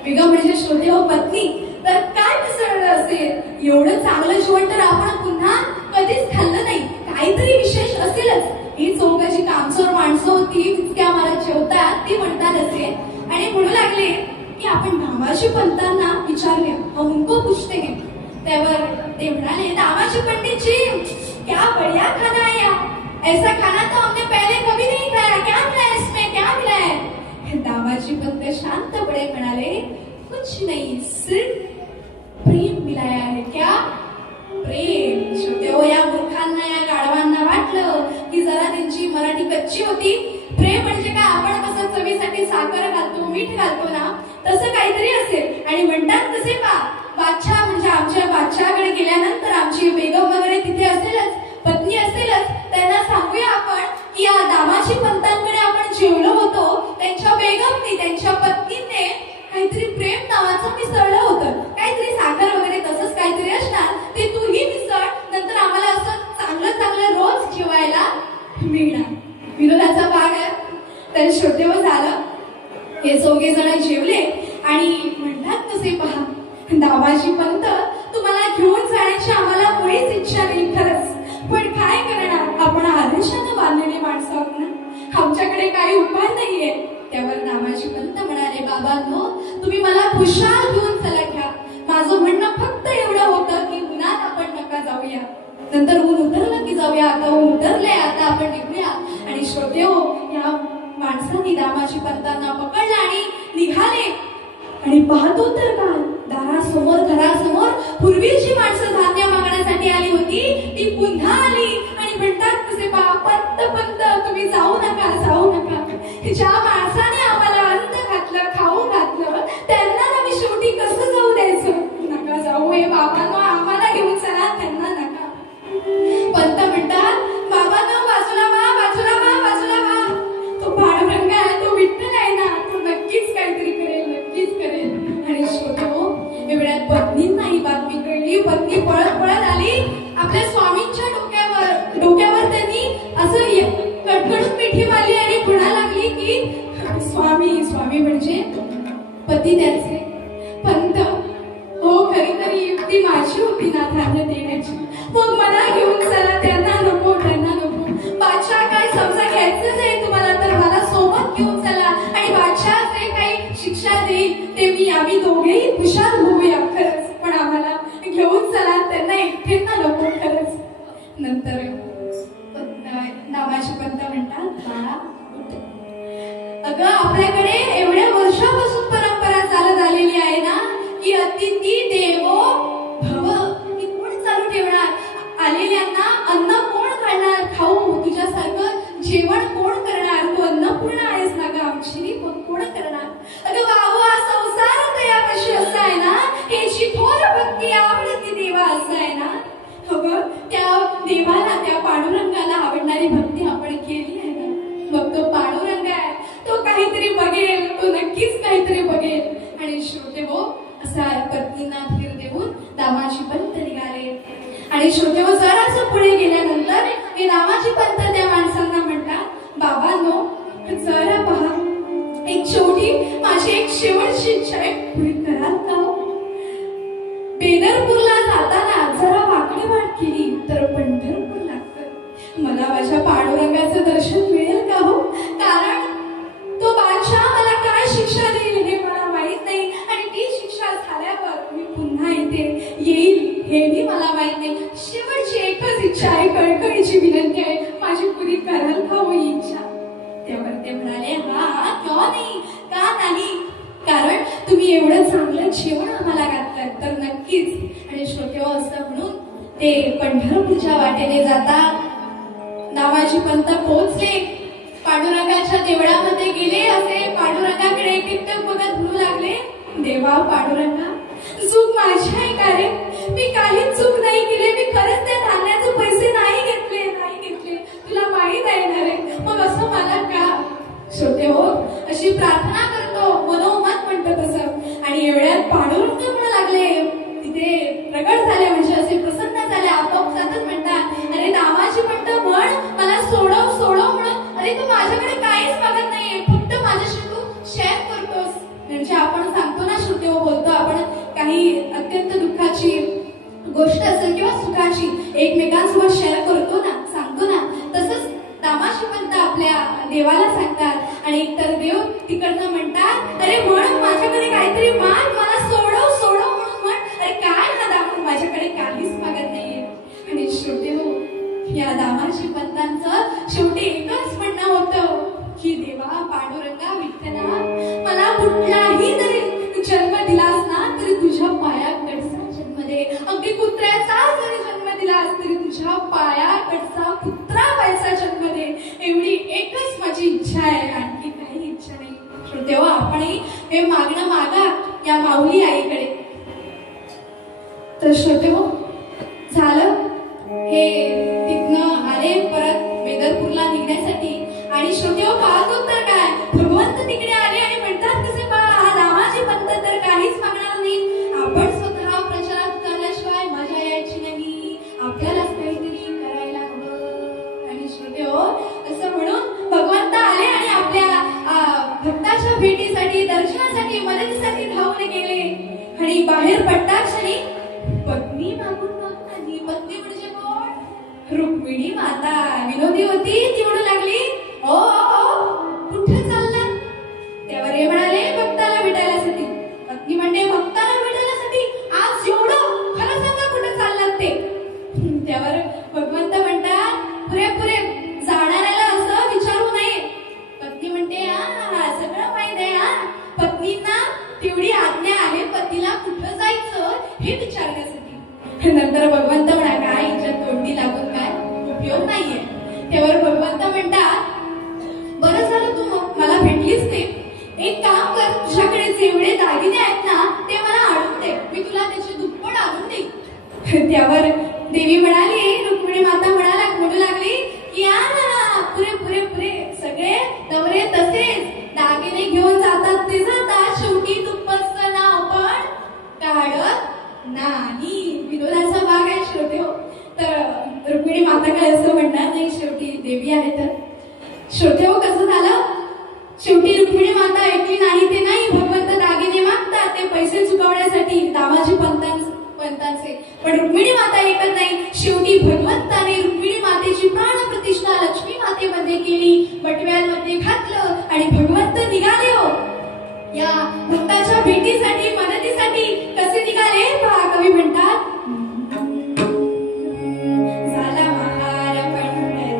बेगम म्हणजे श्रोते हो पत्नी, तर काय मिसळलं असेल. एवढं चांगलं जेवण तर आपण पुन्हा कधीच खाल्लं नाही, काहीतरी विशेष असेलच. ही चौघाची कामचोर माणसं होती, मिचक्या मारत जेवतात, ती म्हणतात असे आणि म्हणू लागले की आपण दामाजी पंतांना विचारूया, हम उनको पूछते हैं. त्यावर ते म्हणाले, दामाजी पंडित जी क्या बढ़िया खाना है यार, ऐसा खाना तो हमने पहले कभी नहीं खाया, क्या मिला है इसमें, क्या मिला है. दामाजी पंत शांतपणे म्हणाले, कुछ नहीं, सिर्फ प्रेम मिलाया है. क्या प्रेम? श्रोत्यो, या मूर्खांना, या गाढवांना वाटलं की जरा त्यांची मराठी कच्ची होती. प्रेम म्हणजे काय, आपण कसं चवीसाठी साखर घालतो, मीठ घालतो ना, तसं काहीतरी असेल. आणि म्हणतात तसे बादशाह, म्हणजे आमच्या बादशाहकडे गेल्यानंतर आमची बेगम वगैरे तिथे असेलच, पत्नी असेलच, त्यांना सांगूया आपण की या दामाजी पंतांकडे आपण जेवलो होतो, त्यांच्या बेगमनी, त्यांच्या पत्नीने काहीतरी प्रेम नावाचं मिसळलं होतं, काहीतरी साखर वगैरे तसंच काहीतरी असणार, ते तूही मिसळ, नंतर आम्हाला असं चांगलं चांगलं रोज जेवायला मिळणार. विनोदाचा भाग आहे. तर श्रोतेव झालं, हे चौघे जण जेवले आणि म्हणतात तसे पहा, दामाजी पंत, तुम्हाला घेऊन जाण्याची आम्हाला मुळीच इच्छा नाही खरंच, पण काय करणार, आपण आदेशानं बांधलेली माणसं आहोत ना, आमच्याकडे काही उपाय नाहीये. त्यावर दामाजी पंत म्हणाले, बाबांनो, तुम्ही मला खुशाल घेऊन चला घ्या. माझं म्हणणं फक्त एवढं होतं की उन्हात आपण नका जाऊया, नंतर ऊन उतरलं की जाऊया, आता ऊन उतरले, आता आपण निघूया. आणि श्रोतेहो, या माणसांनी दामाजी पंतांना पकडलं आणि निघाले. आणि पाहतो तर काय, दारासमोर, घरासमोर पूर्वी जी माणसं धान्य मागण्यासाठी आली होती ती पुन्हा आली आणि म्हणतात तसे पंत पंत, तुम्ही जाऊ नका, जाऊ नका. ज्या माणसाने आम्हाला अन्न घातलं, खाऊ घातलं, त्यांना आम्ही शेवटी कसं जाऊ द्यायचं? नका जाऊ हे बाबांनो, आम्हाला घेऊन चला, त्यांना नका. पंत म्हणतात, बाबांनो, बाजूला व्हा, बाजूला व्हा, बाजूला व्हा. तो पांडुरंग आहे, तो विठ्ठल आहे ना, तो नक्कीच काहीतरी करेल, नक्कीच करेल. आणि श्रोतो, एवढ्यात पत्नींना ही बातमी कळली. पत्नी पळत पळत आली, आपल्या स्वामींच्या डोक्यावर त्यांनी असं कडकडून मिठी मारली आणि पुन्हा लागली की स्वामी, स्वामी म्हणजे पती त्याचे. पंत, हो खरी तरी युक्ती माझी होती ना धान्य देण्याची, मग मला घेऊन चला, त्यांना नको, त्यांना नको. बादशाह काय समजा घ्यायचंच आहे तुम्हाला तर मला सोबत घेऊन चला, आणि बादशाह जे काही शिक्षा देईल ते आम्ही दोघेही खुशाल होऊया खरंच, पण आम्हाला घेऊन चला, त्यांना एकट्यांना नको खरंच. नंतर दामाजी पंत म्हणतात, बाळा, अगं आपल्याकडे एवढ्या वर्षापासून परंपरा चालत आलेली आहे ना की अतिथी देवो भव, ही कोण चालू ठेवणार? आलेल्यांना अन्न कोण घालणार, खाऊ तुझ्यासारखं जेवण कोण करणार? तू अन्नपूर्ण आहेस ना ग आमची, मग कोण करणार? अगं बाबू, हा संसार तयापाशी असा आहे ना, याची थोर भक्ती आवडती देवा असं आहे ना. अगं त्या देवाला, त्या पांडुरंगाला आवडणारी भक्ती आपण केली आहे ना, मग तो पांडुरंग आहे, तो काहीतरी बघेल, तो नक्कीच काहीतरी बघेल. आणि श्रोते हो, असा पत्नींना धीर देऊन दामाजी पंत निघाले. आणि श्रोते हो, जरासं पुढे गेल्यानंतर हे दामाजी पंत त्या माणसांना म्हणतात, बाबांनो, जरा पहा, एक शेवटी माझी एक शेवटची इच्छा आहे, पुढे कराल का? बेदरपूरला जाताना जरा वाकडी वाट केली तर पंढरपूर लागतं. मला माझ्या पांडुरंगाचं दर्शन मिळेल का हो? कारण तो बादशाह मला काय शिक्षा देईल हे मला माहित नाही, आणि ती शिक्षा झाल्यावर मी पुन्हा इथे येईल हेही मला माहित नाही. शेवटची एकच इच्छा आहे, कळकळीची विनंती आहे, माझी पुरी कराल का हो ही इच्छा? त्यावर ते म्हणाले, हा, का नाही, का नाही, कारण तुम्ही एवढं चांगलं जेवण आम्हाला घातलं तर नक्कीच. आणि श्रोतेहो, असं म्हणून ते पंढरपूरच्या वाटेने जातात. दामाजी पंत पोहोचले, पांडुरंगाच्या देवळामध्ये गेले, असे पांडुरंगाकडे एकटक बघत म्हणू लागले, देवा पांडुरंगा, चूक माझी आहे का रे? मी काहीच चूक नाही केली, मी खरंच त्या धान्याचे पैसे नाही घेतले, नाही घेतले, तुला माहित आहे ना रे, मग असं मला का? श्रोते हो, अशी प्रार्थना करतो, मनोमत म्हणतो तसं. आणि एवढ्यात पांडुरंग म्हणू लागले, तिथे प्रगट झाले, म्हणजे असे प्रसन्न झाले, आपोआपच म्हणतात, अरे दामाजी पंत, म्हण मला सोडव सोडव म्हणून, अरे तू माझ्याकडे काहीच मागत नाहीये, फक्त माझ्याशी तू शेअर करतोस. म्हणजे आपण सांगतो ना श्रोते हो, बोलतो आपण काही अत्यंत दुःखाची गोष्ट असेल किंवा सुखाची एकमेकांसोबत शेअर करतो ना, सांगतो ना, तसंच दामाजी पंत आपल्या देवाला सांगतात. आणि तर देव तिकडनं म्हणतात, अरे म्हण माझ्याकडे काहीतरी माग, मला सोडव सोडव म्हणून म्हण. अरे काय ना दाखवून, माझ्याकडे काहीच मागत नाहीये. आणि श्रोते हो, या दामाजी पंतांचं शेवटी एकच म्हणणं होतं की देवा पांडुरंगा विठ्ठला, कुठलाही जरी जन्म दिलास ना तरी तुझ्या पायाकडचा जन्म दे. अगदी कुत्र्याचा जरी जन्म दिलास तरी तुझ्या पायाकडचा कुत्रा व्हायचा जन्म दे. एवढी एकच माझी इच्छा आहे, आणखी काही इच्छा नाही. तेव्हा आपणही हे मागणं मागा या माऊली आईकडे. तर श्रोतेहो, झालं हे तिथनं आले परत वेदरपूरला निघण्यासाठी. आणि श्रोतेहो, पाहतो तर काय भगवंत तिकडे आले आणि म्हणतात कसे पहा, हा दामाजी पंत तर काहीच मागणार नाही. आपण स्वतः प्रचार करण्याशिवाय मजा यायची नाही, आपल्यालाच काहीतरी करायला हवं. आणि श्रोतेहो, असं म्हणून भगवंत आले आणि आपल्या भक्ताच्या भेटीसाठी, दर्शनासाठी, मदतीसाठी धावून गेले. आणि बाहेर पडताक्षणी पत्नी मागून मागतानी. पत्नी म्हणजे कोण? रुक्मिणी माता. विनोदी होती ती म्हणू लागली, ओ कुठे चालला? त्यावर हे म्हणाले, भक्ताला भेटायसाठी. पत्नी म्हणते, भक्ताला भेटायसाठी? आज एवढं खरं सांगा कुठे चाललात ते? त्यावर भगवंत म्हणतात, पुरे पुरे जाणाऱ्याला असं विचारू नये. पत्नी म्हणते, सगळं माहित आहे. पत्नींना तेवढी आज्ञा आहे पतीला कुठं जायचं हे विचारण्यासाठी. नंतर भगवंत म्हणा, काय इज्जत तोंडी लागून काय उपयोग नाहीये. त्यावर भगवंत म्हणतात, बरं झालं तू मला भेटलीस ते. एक काम कर, तुझ्याकडे जेवढे दागिने आहेत ना ते मला आणून दे, मी तुला त्याचे दुप्पट आणून देईन. त्यावर देवी म्हणाली, रुक्मिणी माता म्हणू लागली की पुरे पुरे पुरे सगळे नवरे तसेच दागिने घेऊन जातात ते जातात, शेवटी दुप्पटचं नाव पण काढत नाही. विनोदाचा भाग आहे श्रोतेहो. तर रुक्मिणी माता काय असं म्हणणार नाही, शेवटी देवी आहे. तर श्रोतेहो, कसं झालं, शेवटी रुक्मिणी माता ऐकली नाही ते नाही. भगवंत दागिने मागतात ते पैसे चुकवण्यासाठी दामाजी पंतांचे. पण रुक्मिणी माता ऐकत नाही. शेवटी भगवंताने रुक्मिणी मातेची प्राण प्रतिष्ठा लक्ष्मी मातेमध्ये केली, बटव्यांमध्ये घातलं आणि भगवंत निघाले हो या भक्ताच्या भेटीसाठी, मदतीसाठी. कसे निघाले पहा, कवी म्हणतात, झाला महार पंढरी,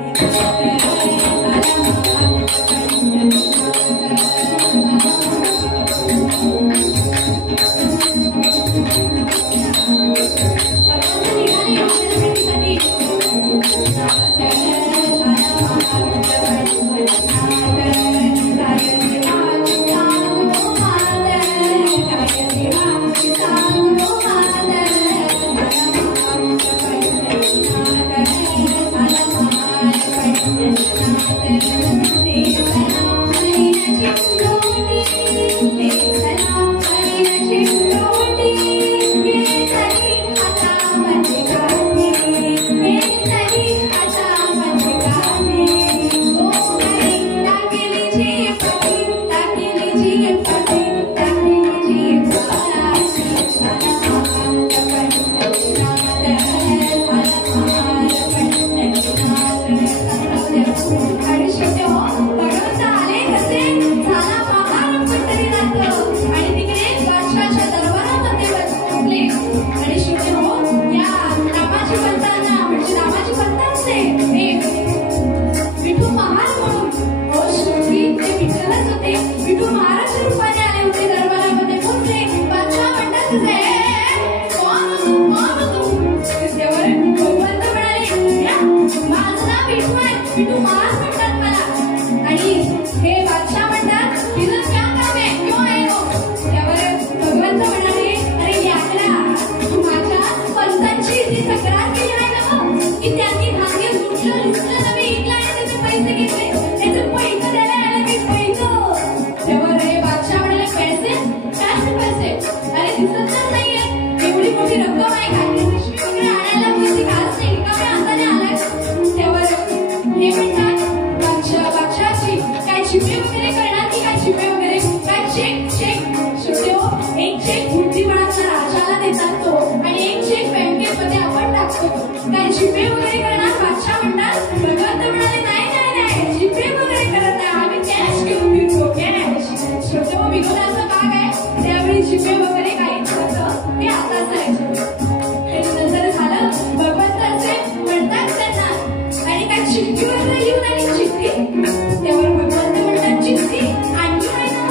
त्यावर भगवंत म्हणतात चिठ्ठी आणली आहे ना.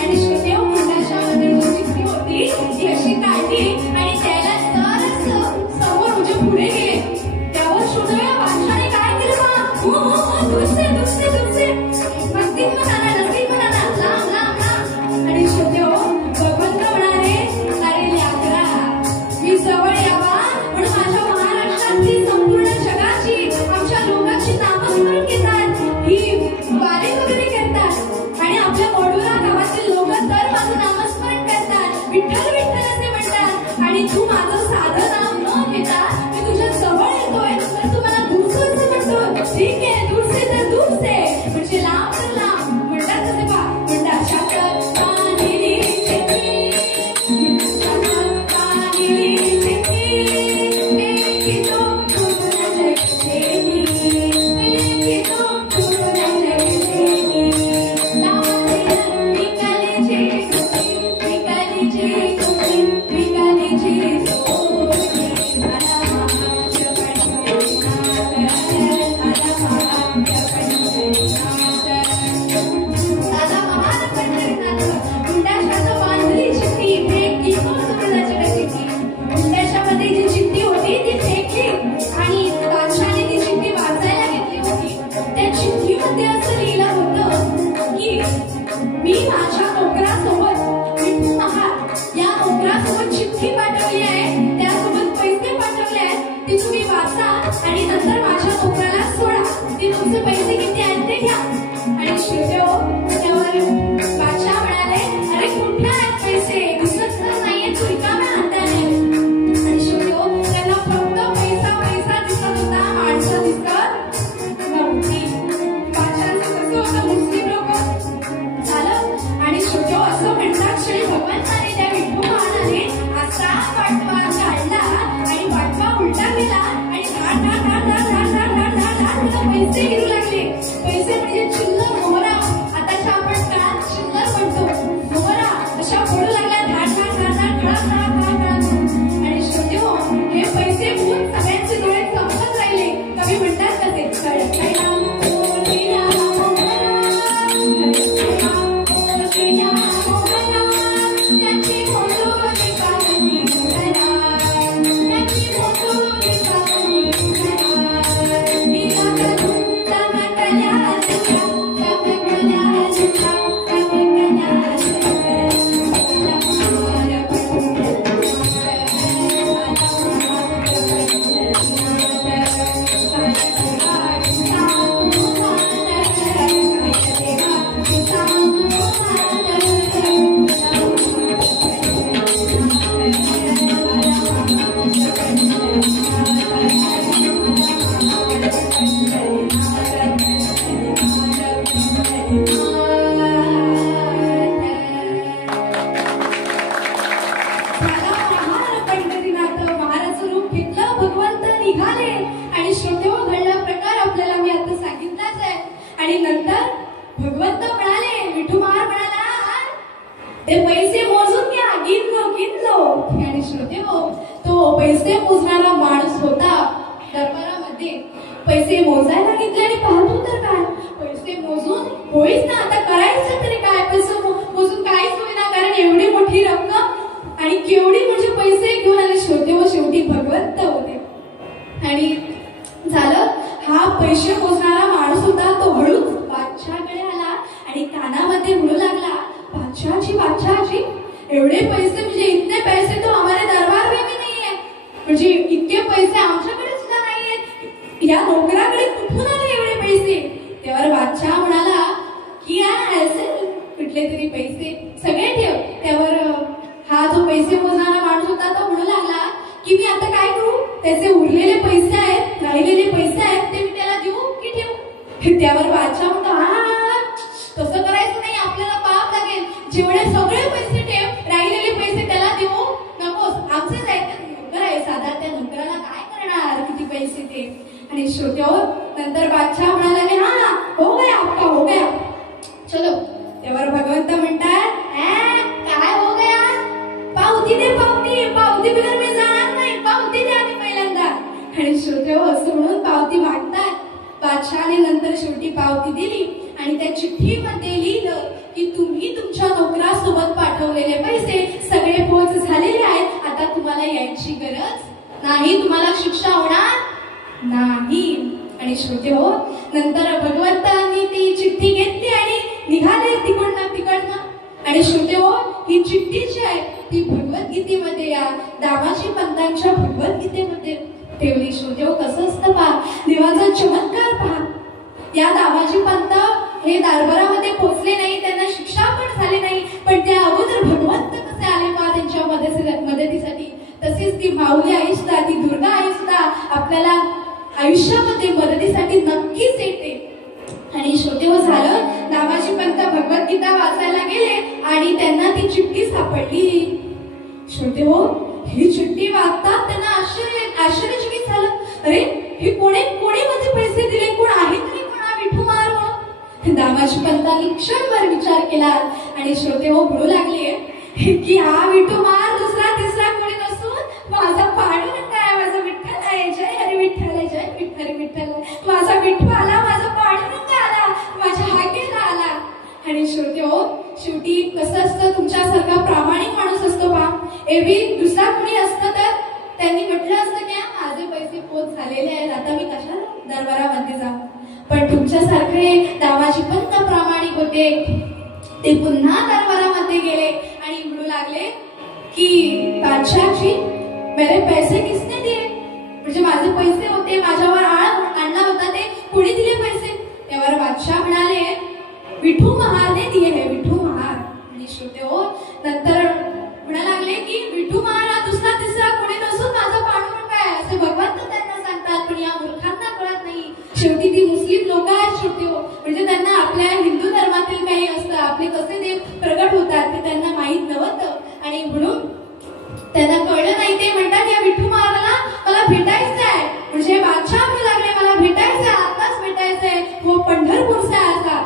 आणि श्रोतेहो, आणि तू माझं साधं नाव न घेता मी तुझ्या जवळ येतोय तर तू मला दूरचं म्हणतो. ठीक आहे, दूरचे तर दूरचे म्हणजे लांब तर लांब म्हणतात तसे बा म्हणतात शास्त्रात कानिली चिठ्ठी, शास्त्रात कानिली चिठ्ठी, की तो तुझ्या जगतेनी, की तो तुझ्या जगतेनी, लावलेलं विकालीची कुठी, विकालीची कुठी, विकालीची सोनी, मला महाराज पंढरीनाथ, मला महाराज पंढरीनाथ, दादा महाराज पंढरीनाथ. उंडाशाचं बांधली चिठ्ठी फेकली तुळजाच्या चिठ्ठी. उंडाशामध्ये जी चिठ्ठी होती ती फेकली आणि बादशाने ती चिठ्ठी वाचायला घेतली होती. त्या चिठ्ठीमध्ये असं लिहिलं होतं की मी माझ्या नोकरासोबत विठू महार या नोकरासोबत चिठ्ठी पाठवली आहे, त्यासोबत पैसे पाठवले आहेत, ती तुम्ही वाचा आणि नंतर माझ्या नोकराला सोडा. ते तुमचे पैसे किती आहेत ते घ्या. आणि श्रोतेहो, त्यावर बादशाह म्हणाले, अरे कुठे आहेत पैसे, दिसत नाहीये, तू रिकाम्या हाताने. आणि श्रोतेहो, त्यांना फक्त पैसा पैसा दिसत होता, माणसं दिसत नव्हती. बादशाहांचं कसं होतं, मुस्लिम लोक झालं. आणि श्रोतेहो, असं म्हणतात श्री भगवंताने त्या विठू महाराजाने असा पाठवा काढला आणि पाठवा उलटा गेला आणि धाड धाड धाड धाड धाड धाड धाड धाड धाड पैसे गिरू लागले. पैसे म्हणजे चिल्लर मोहरा, आताच्या आपण काळात चिल्लर म्हणतो, मोहरा अशा पडू लागल्या धाड धाड धाड धाड धाड धाड धाड धाड. आणि श्रोतेहो, हे पैसे बघून सगळ्यांचे डोळे चमकत राहिले. कवी म्हणतात का ते कडकड्या मोठ्या मोहरा, कडकड्या मोठ्या मोहरा, त्याची मोठोरी पाहणी घरा, त्याची मोठोरी पाहणी घरा, मीरा करू चमकल्या चित्रा, चमकल्या चित्रा, चमकल्या चित्रा, मला महार पंढरीनाथ, मला महार महाराज रूप घेतलं, भगवंत निघाले. आणि श्रोतेहो, घडला प्रकार आपल्याला मी आता सांगितलाच आहे. आणि नंतर भगवंत म्हणाले, विठू महार म्हणाला, ते पैसे मोजून घ्या, गिनलो गिनलो. आणि श्रोतेहो, तो पैसे मोजणारा माणूस होता दरबारामध्ये. पैसे मोजायला घेतले आणि पाहतो तर काय, पैसे मोजून होईच ना, आता करायचं तरी काय, पैसे मोजून काहीच होईना, कारण एवढी मोठी रक्कम आणि केवढी म्हणजे पैसे घेऊन आले. श्रोतेहो, शेवटी भगवंत होते. आणि झालं, हा पैसे मोजणारा माणूस होता, तो हळूच बादशाहकडे आला आणि कानामध्ये म्हणू लागला, बादशाहजी एवढे पैसे म्हणजे इतने पैसे तो हमारे दरबार में भी नहीं है, म्हणजे इतके पैसे आमच्याकडे सुद्धा नाहीयेत, या नोकराकडे कुठून आले एवढे पैसे. तेव्हा बादशाह म्हणाला की ऐसे कुठले तरी पैसे सगळे ठेव. त्यावर हा जो पैसे मोजणारा माणूस होता तो म्हणू लागला की मी आता काय करू, त्याचे उरलेले पैसे आहेत, राहिलेले पैसे आहेत, ते मी त्याला देऊ की ठेवू. त्यावर बादशाह म्हणतो, हा तसं करायचं नाही, आपल्याला पाप लागेल, जेवढे सगळे पैसे ठेव, राहिलेले पैसे त्याला देऊ नकोस, आमचेच आहेत, नोकर आहे साधा, त्या नोकराला काय करणार किती पैसे ते. आणि श्रोत्यावर नंतर बादशाह म्हणाला, हा हो गया आपका, हो गया, चलो. त्यावर भगवंत म्हणतात, काय हो गया, पावती दे, पावती बिगर मी जाणार नाही, पावती द्या आधी पहिल्यांदा. आणि श्रोत्यावर असं म्हणून पावती मागतात. बादशाहने नंतर शेवटी पावती दिली आणि त्या चिठ्ठीमध्ये लिहिलं की तुम्ही तुमच्या नोकरासोबत पाठवलेले पैसे सगळे पोच झालेले आहेत, आता तुम्हाला यायची गरज नाही, तुम्हाला शिक्षा होणार नाही. आणि श्रोतेहो, नंतर भगवंतांनी ती चिठ्ठी घेतली आणि निघाले तिकडनं. आणि श्रोतेहो, ही चिठ्ठी जी आहे ती भगवद्गीतेमध्ये, या दामाजी पंतांच्या भगवद्गीतेमध्ये ठेवली. श्रोतेहो, कसं असतं पहा, देवाचा चमत्कार पहा. या दामाजी पंत हे दरबारामध्ये पोहोचले नाही, त्यांना शिक्षा पण झाली नाही, पण त्या अगोदर भगवंत कसे आले पहा त्यांच्या मदतीसाठी. तर माऊली आई सुद्धा, ती दुर्गा आई सुद्धा आपल्याला आयुष्यामध्ये मदतीसाठी नक्कीच येते. आणि श्रोते हो, झालं दामाजी पंत भगवद्गीता वाचायला गेले आणि त्यांना ती चिठ्ठी सापडली. श्रोते हो, ही चिठ्ठी वाचतात त्यांना आश्चर्यचकित झालं. अरे, हे कोणी मध्ये पैसे दिले, कोण आहे तरी कोणा विठू महार म्हणून. दामाजी पंतांनी क्षणभर विचार केला आणि श्रोते हो म्हणू लागले की हा विठू महार दुसरा तिसरा कोणी नसून माझा पांडुरंग आहे, माझा विठ्ठल आहे. जय हरी विठ्ठल, जय विठ्ठल विठ्ठल. माझा विठू आला, माझा पांडुरंग आला, माझ्या हाकेला आला. आणि श्रोते हो, शेवटी कसं असतं, तुमच्यासारखा प्रामाणिक माणूस असतो पहा. एरवी दुसरा कोणी असतं तर त्यांनी म्हटलं असतं की माझे पैसे पोच झालेले आहेत, आता मी कशाला दरबारामध्ये जाऊ. पण तुमच्यासारखे दामाजी पंत प्रामाणिक होते. ते पुन्हा दरबारामध्ये गेले आणि म्हणू लागले की बादशाहजी, मेरे पैसे किसने दिए, म्हणजे माझे पैसे होते, माझ्यावर आळ आणला होता, ते कोणी दिले पैसे. त्यावर बादशाह म्हणाले विठू महारने दिए है, विठू महार. आणि श्रोते हो, नंतर म्हणा लागले की विठू महार हा दुसरा तिसरा कोणी नसून माझा पांडुरंग आहे, असे भगवंत त्यांना सांगतात. पण या मूर्खांना कळत नाही. शेवटी ती मुस्लिम लोक आहेत श्रोते हो, म्हणजे त्यांना आपल्या हिंदू धर्मातील काही असतं, आपले कसे देव प्रगट होतात ते त्यांना माहीत नव्हतं. आणि म्हणून त्यांना कळलं नाही. ते म्हणतात या विठू महाराला मला भेटायचं आहे. म्हणजे बादशाह म्हणू लागले मला भेटायचं आहे, आताच भेटायचं आहे. हो, पंढरपूरचा असा,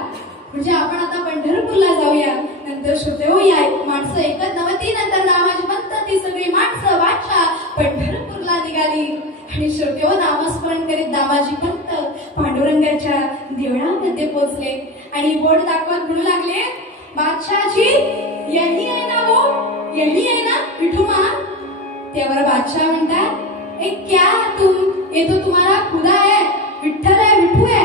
म्हणजे आपण आता पंढरपूरला जाऊया. नंतर श्रोते हो, या माणसं एकच नव्हती. नंतर दामाजी पंत ती सगळी माणसं बादशाह पंढरपूरला निघाली. आणि श्रोते हो, नामस्मरण करीत दामाजी पंत पांडुरंगाच्या देवळामध्ये पोहोचले आणि बोट दाखवत म्हणू लागले बादशाहजी, यही आहे ना, वो यही आहे ना विठू महार. त्यावर बादशाह म्हणतात ए क्या तुम, ये तो तुम्हारा खुदा है, विठ्ठल है, विठू है.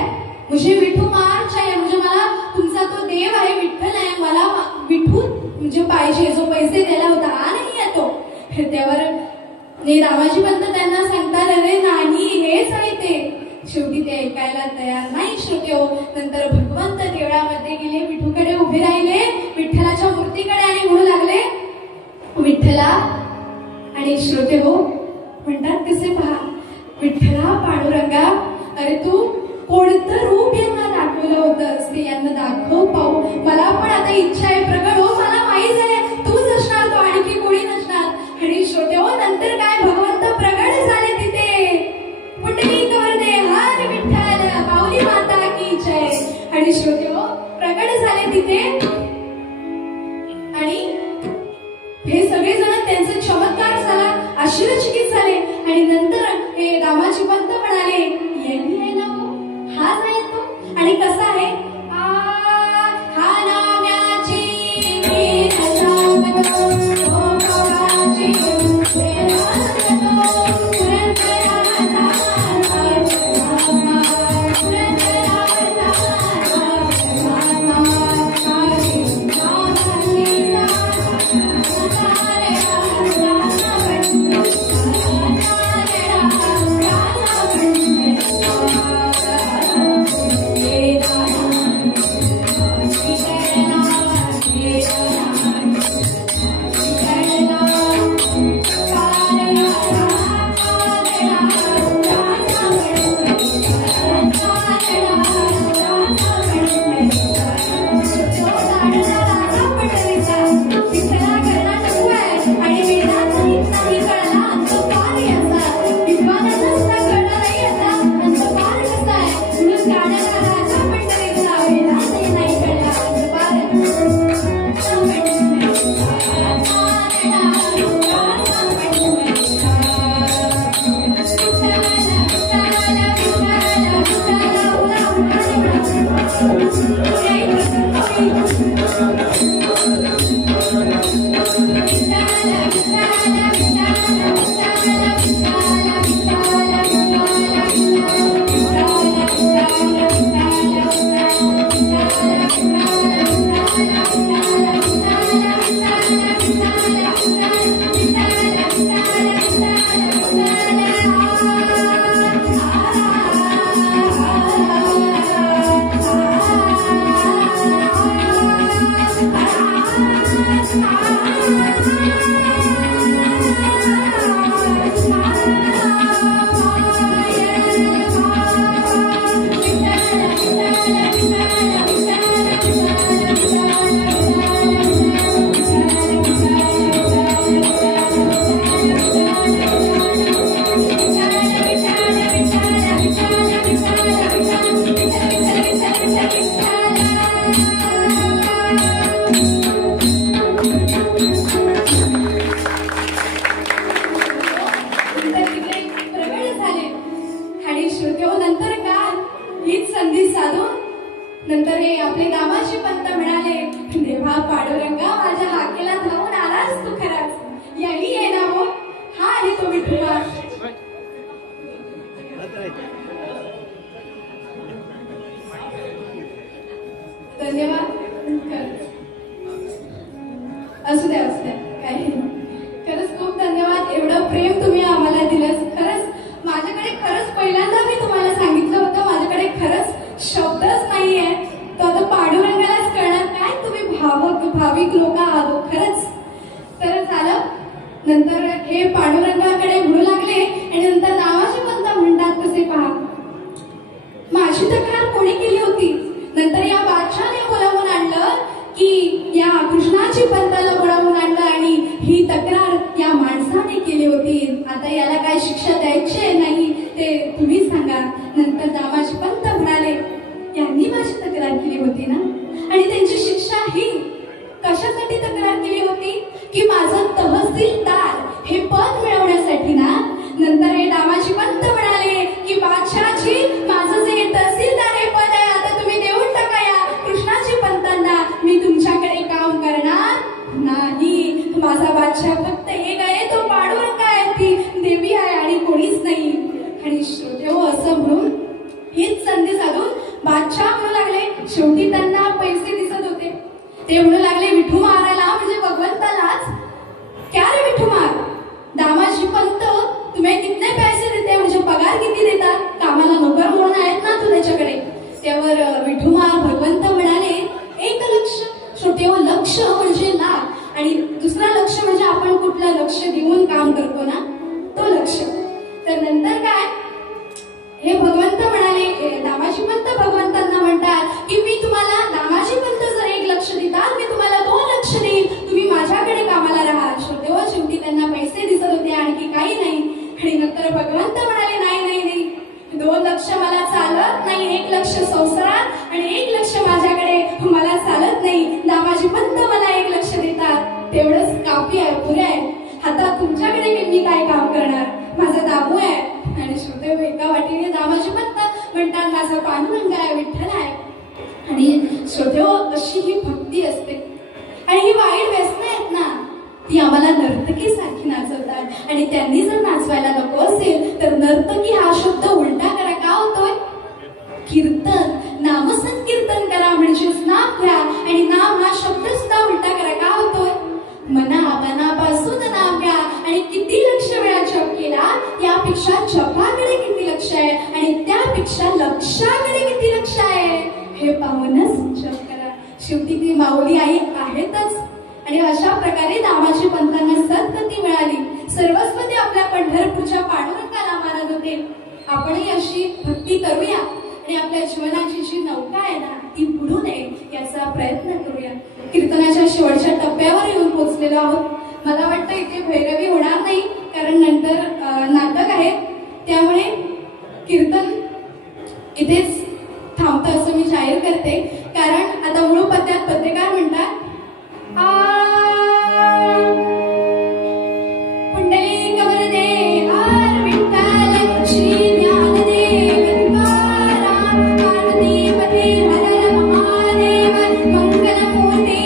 मुझे विठू महार चाहिए, म्हणजे मला तुमचा तो देव आहे, विठ्ठल आहे, मला विठू म्हणजे पाहिजे, जो पैसे दिला होता हा नाही आहे तो. त्यावर दामाजी पंत त्यांना सांगतात अरे नाही, हेच आहे ते. शेवटी ते ऐकायला तयार नाही श्रोते हो. नंतर भगवंत देवळामध्ये गेले, विठूकडे उभे राहिले, विठ्ठलाच्या मूर्तीकडे, आणि म्हणू लागले विठ्ठला. आणि श्रोते हो म्हणतात कसे पहा, विठ्ठला पांडुरंगा, अरे तू कोणतं रूप यांना दाखवलं होतंस ते यांना दाखव पाहू. मला पण आता इच्छा आहे प्रगट हो, मला माहीत आहे तूच असणार, तो आणखी कोणी नसणार. आणि श्रोते हो, नंतर काय भगवंत प्रगट झाले तिथे. पुंडलिक वरदे हर विठ्ठल, माऊली माता की जय. आणि श्रोते हो, प्रगट झाले तिथे आणि हे सगळेजण त्यांचे चमत्कार झाला, आश्चर्यचकित झाले. आणि नंतर हे दामाजी पंत म्हणाले यांनी आहे ना, हाच आहे तो. आणि कसा आहे, हा नाम्याची असू द्या काही खरंच खूप धन्यवाद. एवढं प्रेम तुम्ही आम्हाला दिलं. खरंच माझ्याकडे खरंच पहिल्यांदा मी तुम्हाला सांगितलं होतं माझ्याकडे खरंच शब्दच नाहीये. तो आता पांडुरंगालाच कळणार काय तुम्ही भाविक लोक आहात खरंच. तर झालं. नंतर हे पांडुरंगाकडे म्हणू लागले आणि नंतर नामाजी पंत म्हणतात कसे पहा, माझी तक्रार कोणी केली होती. नंतर या बादशाने बोलावून आणलं की या कृष्णाची पंताला बोलावून आणलं आणि ही तक्रार या माणसाने केली होती. आता याला काय शिक्षा द्यायची नाही ते तुम्ही सांगा. नंतर दामाजी पंत म्हणाले यांनी माझी तक्रार केली होती ना, आणि त्यांची शिक्षा ही कशासाठी तक्रार केली होती की माझं तहसीलदार हे पद मिळवण्यासाठी ना. नंतर हे दामाजी पंत म्हणाले की बादशाहजी माझं जे तहसीलदार हे पद आहे आता तुम्ही देऊन टाका या कृष्णाजी पंतांना, मी तुमच्याकडे काम करणार नाही. माझा बादशाह फक्त एक आहे, तो पांडुरंग आहे, ती देवी आहे आणि कोणीच नाही. आणि श्रोतेहो असं म्हणून हीच संधी साधून बादशाह म्हणू लागले. शेवटी त्यांना पैसे दिसत होते. ते म्हणू लागले विठू मारायला म्हणजे भगवंतालाच. क्या रे विठू मार, दामाजी पंत तुम्ही कितने पैसे देते, म्हणजे पगार किती देतात, कामाला नोकर म्हणून आहेत ना तू त्याच्याकडे. त्यावर विठू मार भगवंत म्हणाले 1 लक्ष. श्रोतेहो लक्ष म्हणजे लाख आणि दुसरा लक्ष म्हणजे आपण कुठलं लक्ष देऊन काम करतो ना तो लक्ष. तर नंतर काय हे भगवंत म्हणाले, दामाजी पंत भगवंतांना म्हणतात की मी तुम्हाला दामाजी पंत जर 1 लक्ष देतात मी तुम्हाला 2 लक्ष देईन, तुम्ही माझ्याकडे कामाला राहा. श्रोतेहो शेवटी त्यांना पैसे दिसत होते आणखी काही नाही. आणि नंतर भगवंत म्हणाले नाही 2 लक्ष मला चालत नाही, 1 लक्ष संसारात आणि 1 लक्ष माझ्याकडे मला चालत नाही. दामाजी पंत मला 1 लक्ष देतात तेवढंच काफी आहे, पुरे आहे. आता तुमच्याकडे मी काय काम करणार, माझा दामू आहे. आणि श्रोतेहो एका वाटीने दामाजी पंत म्हणतात माझा पांडुरंग आहे, विठ्ठल आहे. आणि श्रोतेहो अशी ही भक्ती असते. आणि ही वाईट व्यसनं आहेत ना ती आम्हाला नर्तकी सारखी नाचवतात. आणि त्यांनी जर नाचवायला नको असेल तर नर्तकी हा शब्द उलटा करा. का होतोय कीर्तन, नामसंकीर्तन करा म्हणजेच नाम घ्या. आणि नाम हा शब्द सुद्धा उलटा करा. का होतोय मनापासून नाम घ्या. आणि किती लक्ष वेळा जप केला यापेक्षा जपाकडे किती लक्ष आहे आणि त्यापेक्षा लक्षाकडे किती लक्ष आहे हे पाहूनच जप करा. शेवटी ती माऊली आई आहेतच. आणि अशा प्रकारे दामाजी पंतांना सद्गती मिळाली. सर्वस्व ते आपल्या पंढरपूरच्या पांडुरंगाला मानत होते. आपणही अशी भक्ती करूया आणि आपल्या जीवनाची जी नौका आहे ना ती बुडू नये याचा प्रयत्न करूया. कीर्तनाच्या शेवटच्या टप्प्यावर येऊन पोहोचलेलो आहोत. मला वाटतं इथे भैरवी होणार नाही कारण नंतर नाटक आहे, त्यामुळे कीर्तन इथेच थांबतं असं मी जाहीर करते. कारण आता मूळ पद्यात पद्यकार म्हणतात मंगलमूर्ती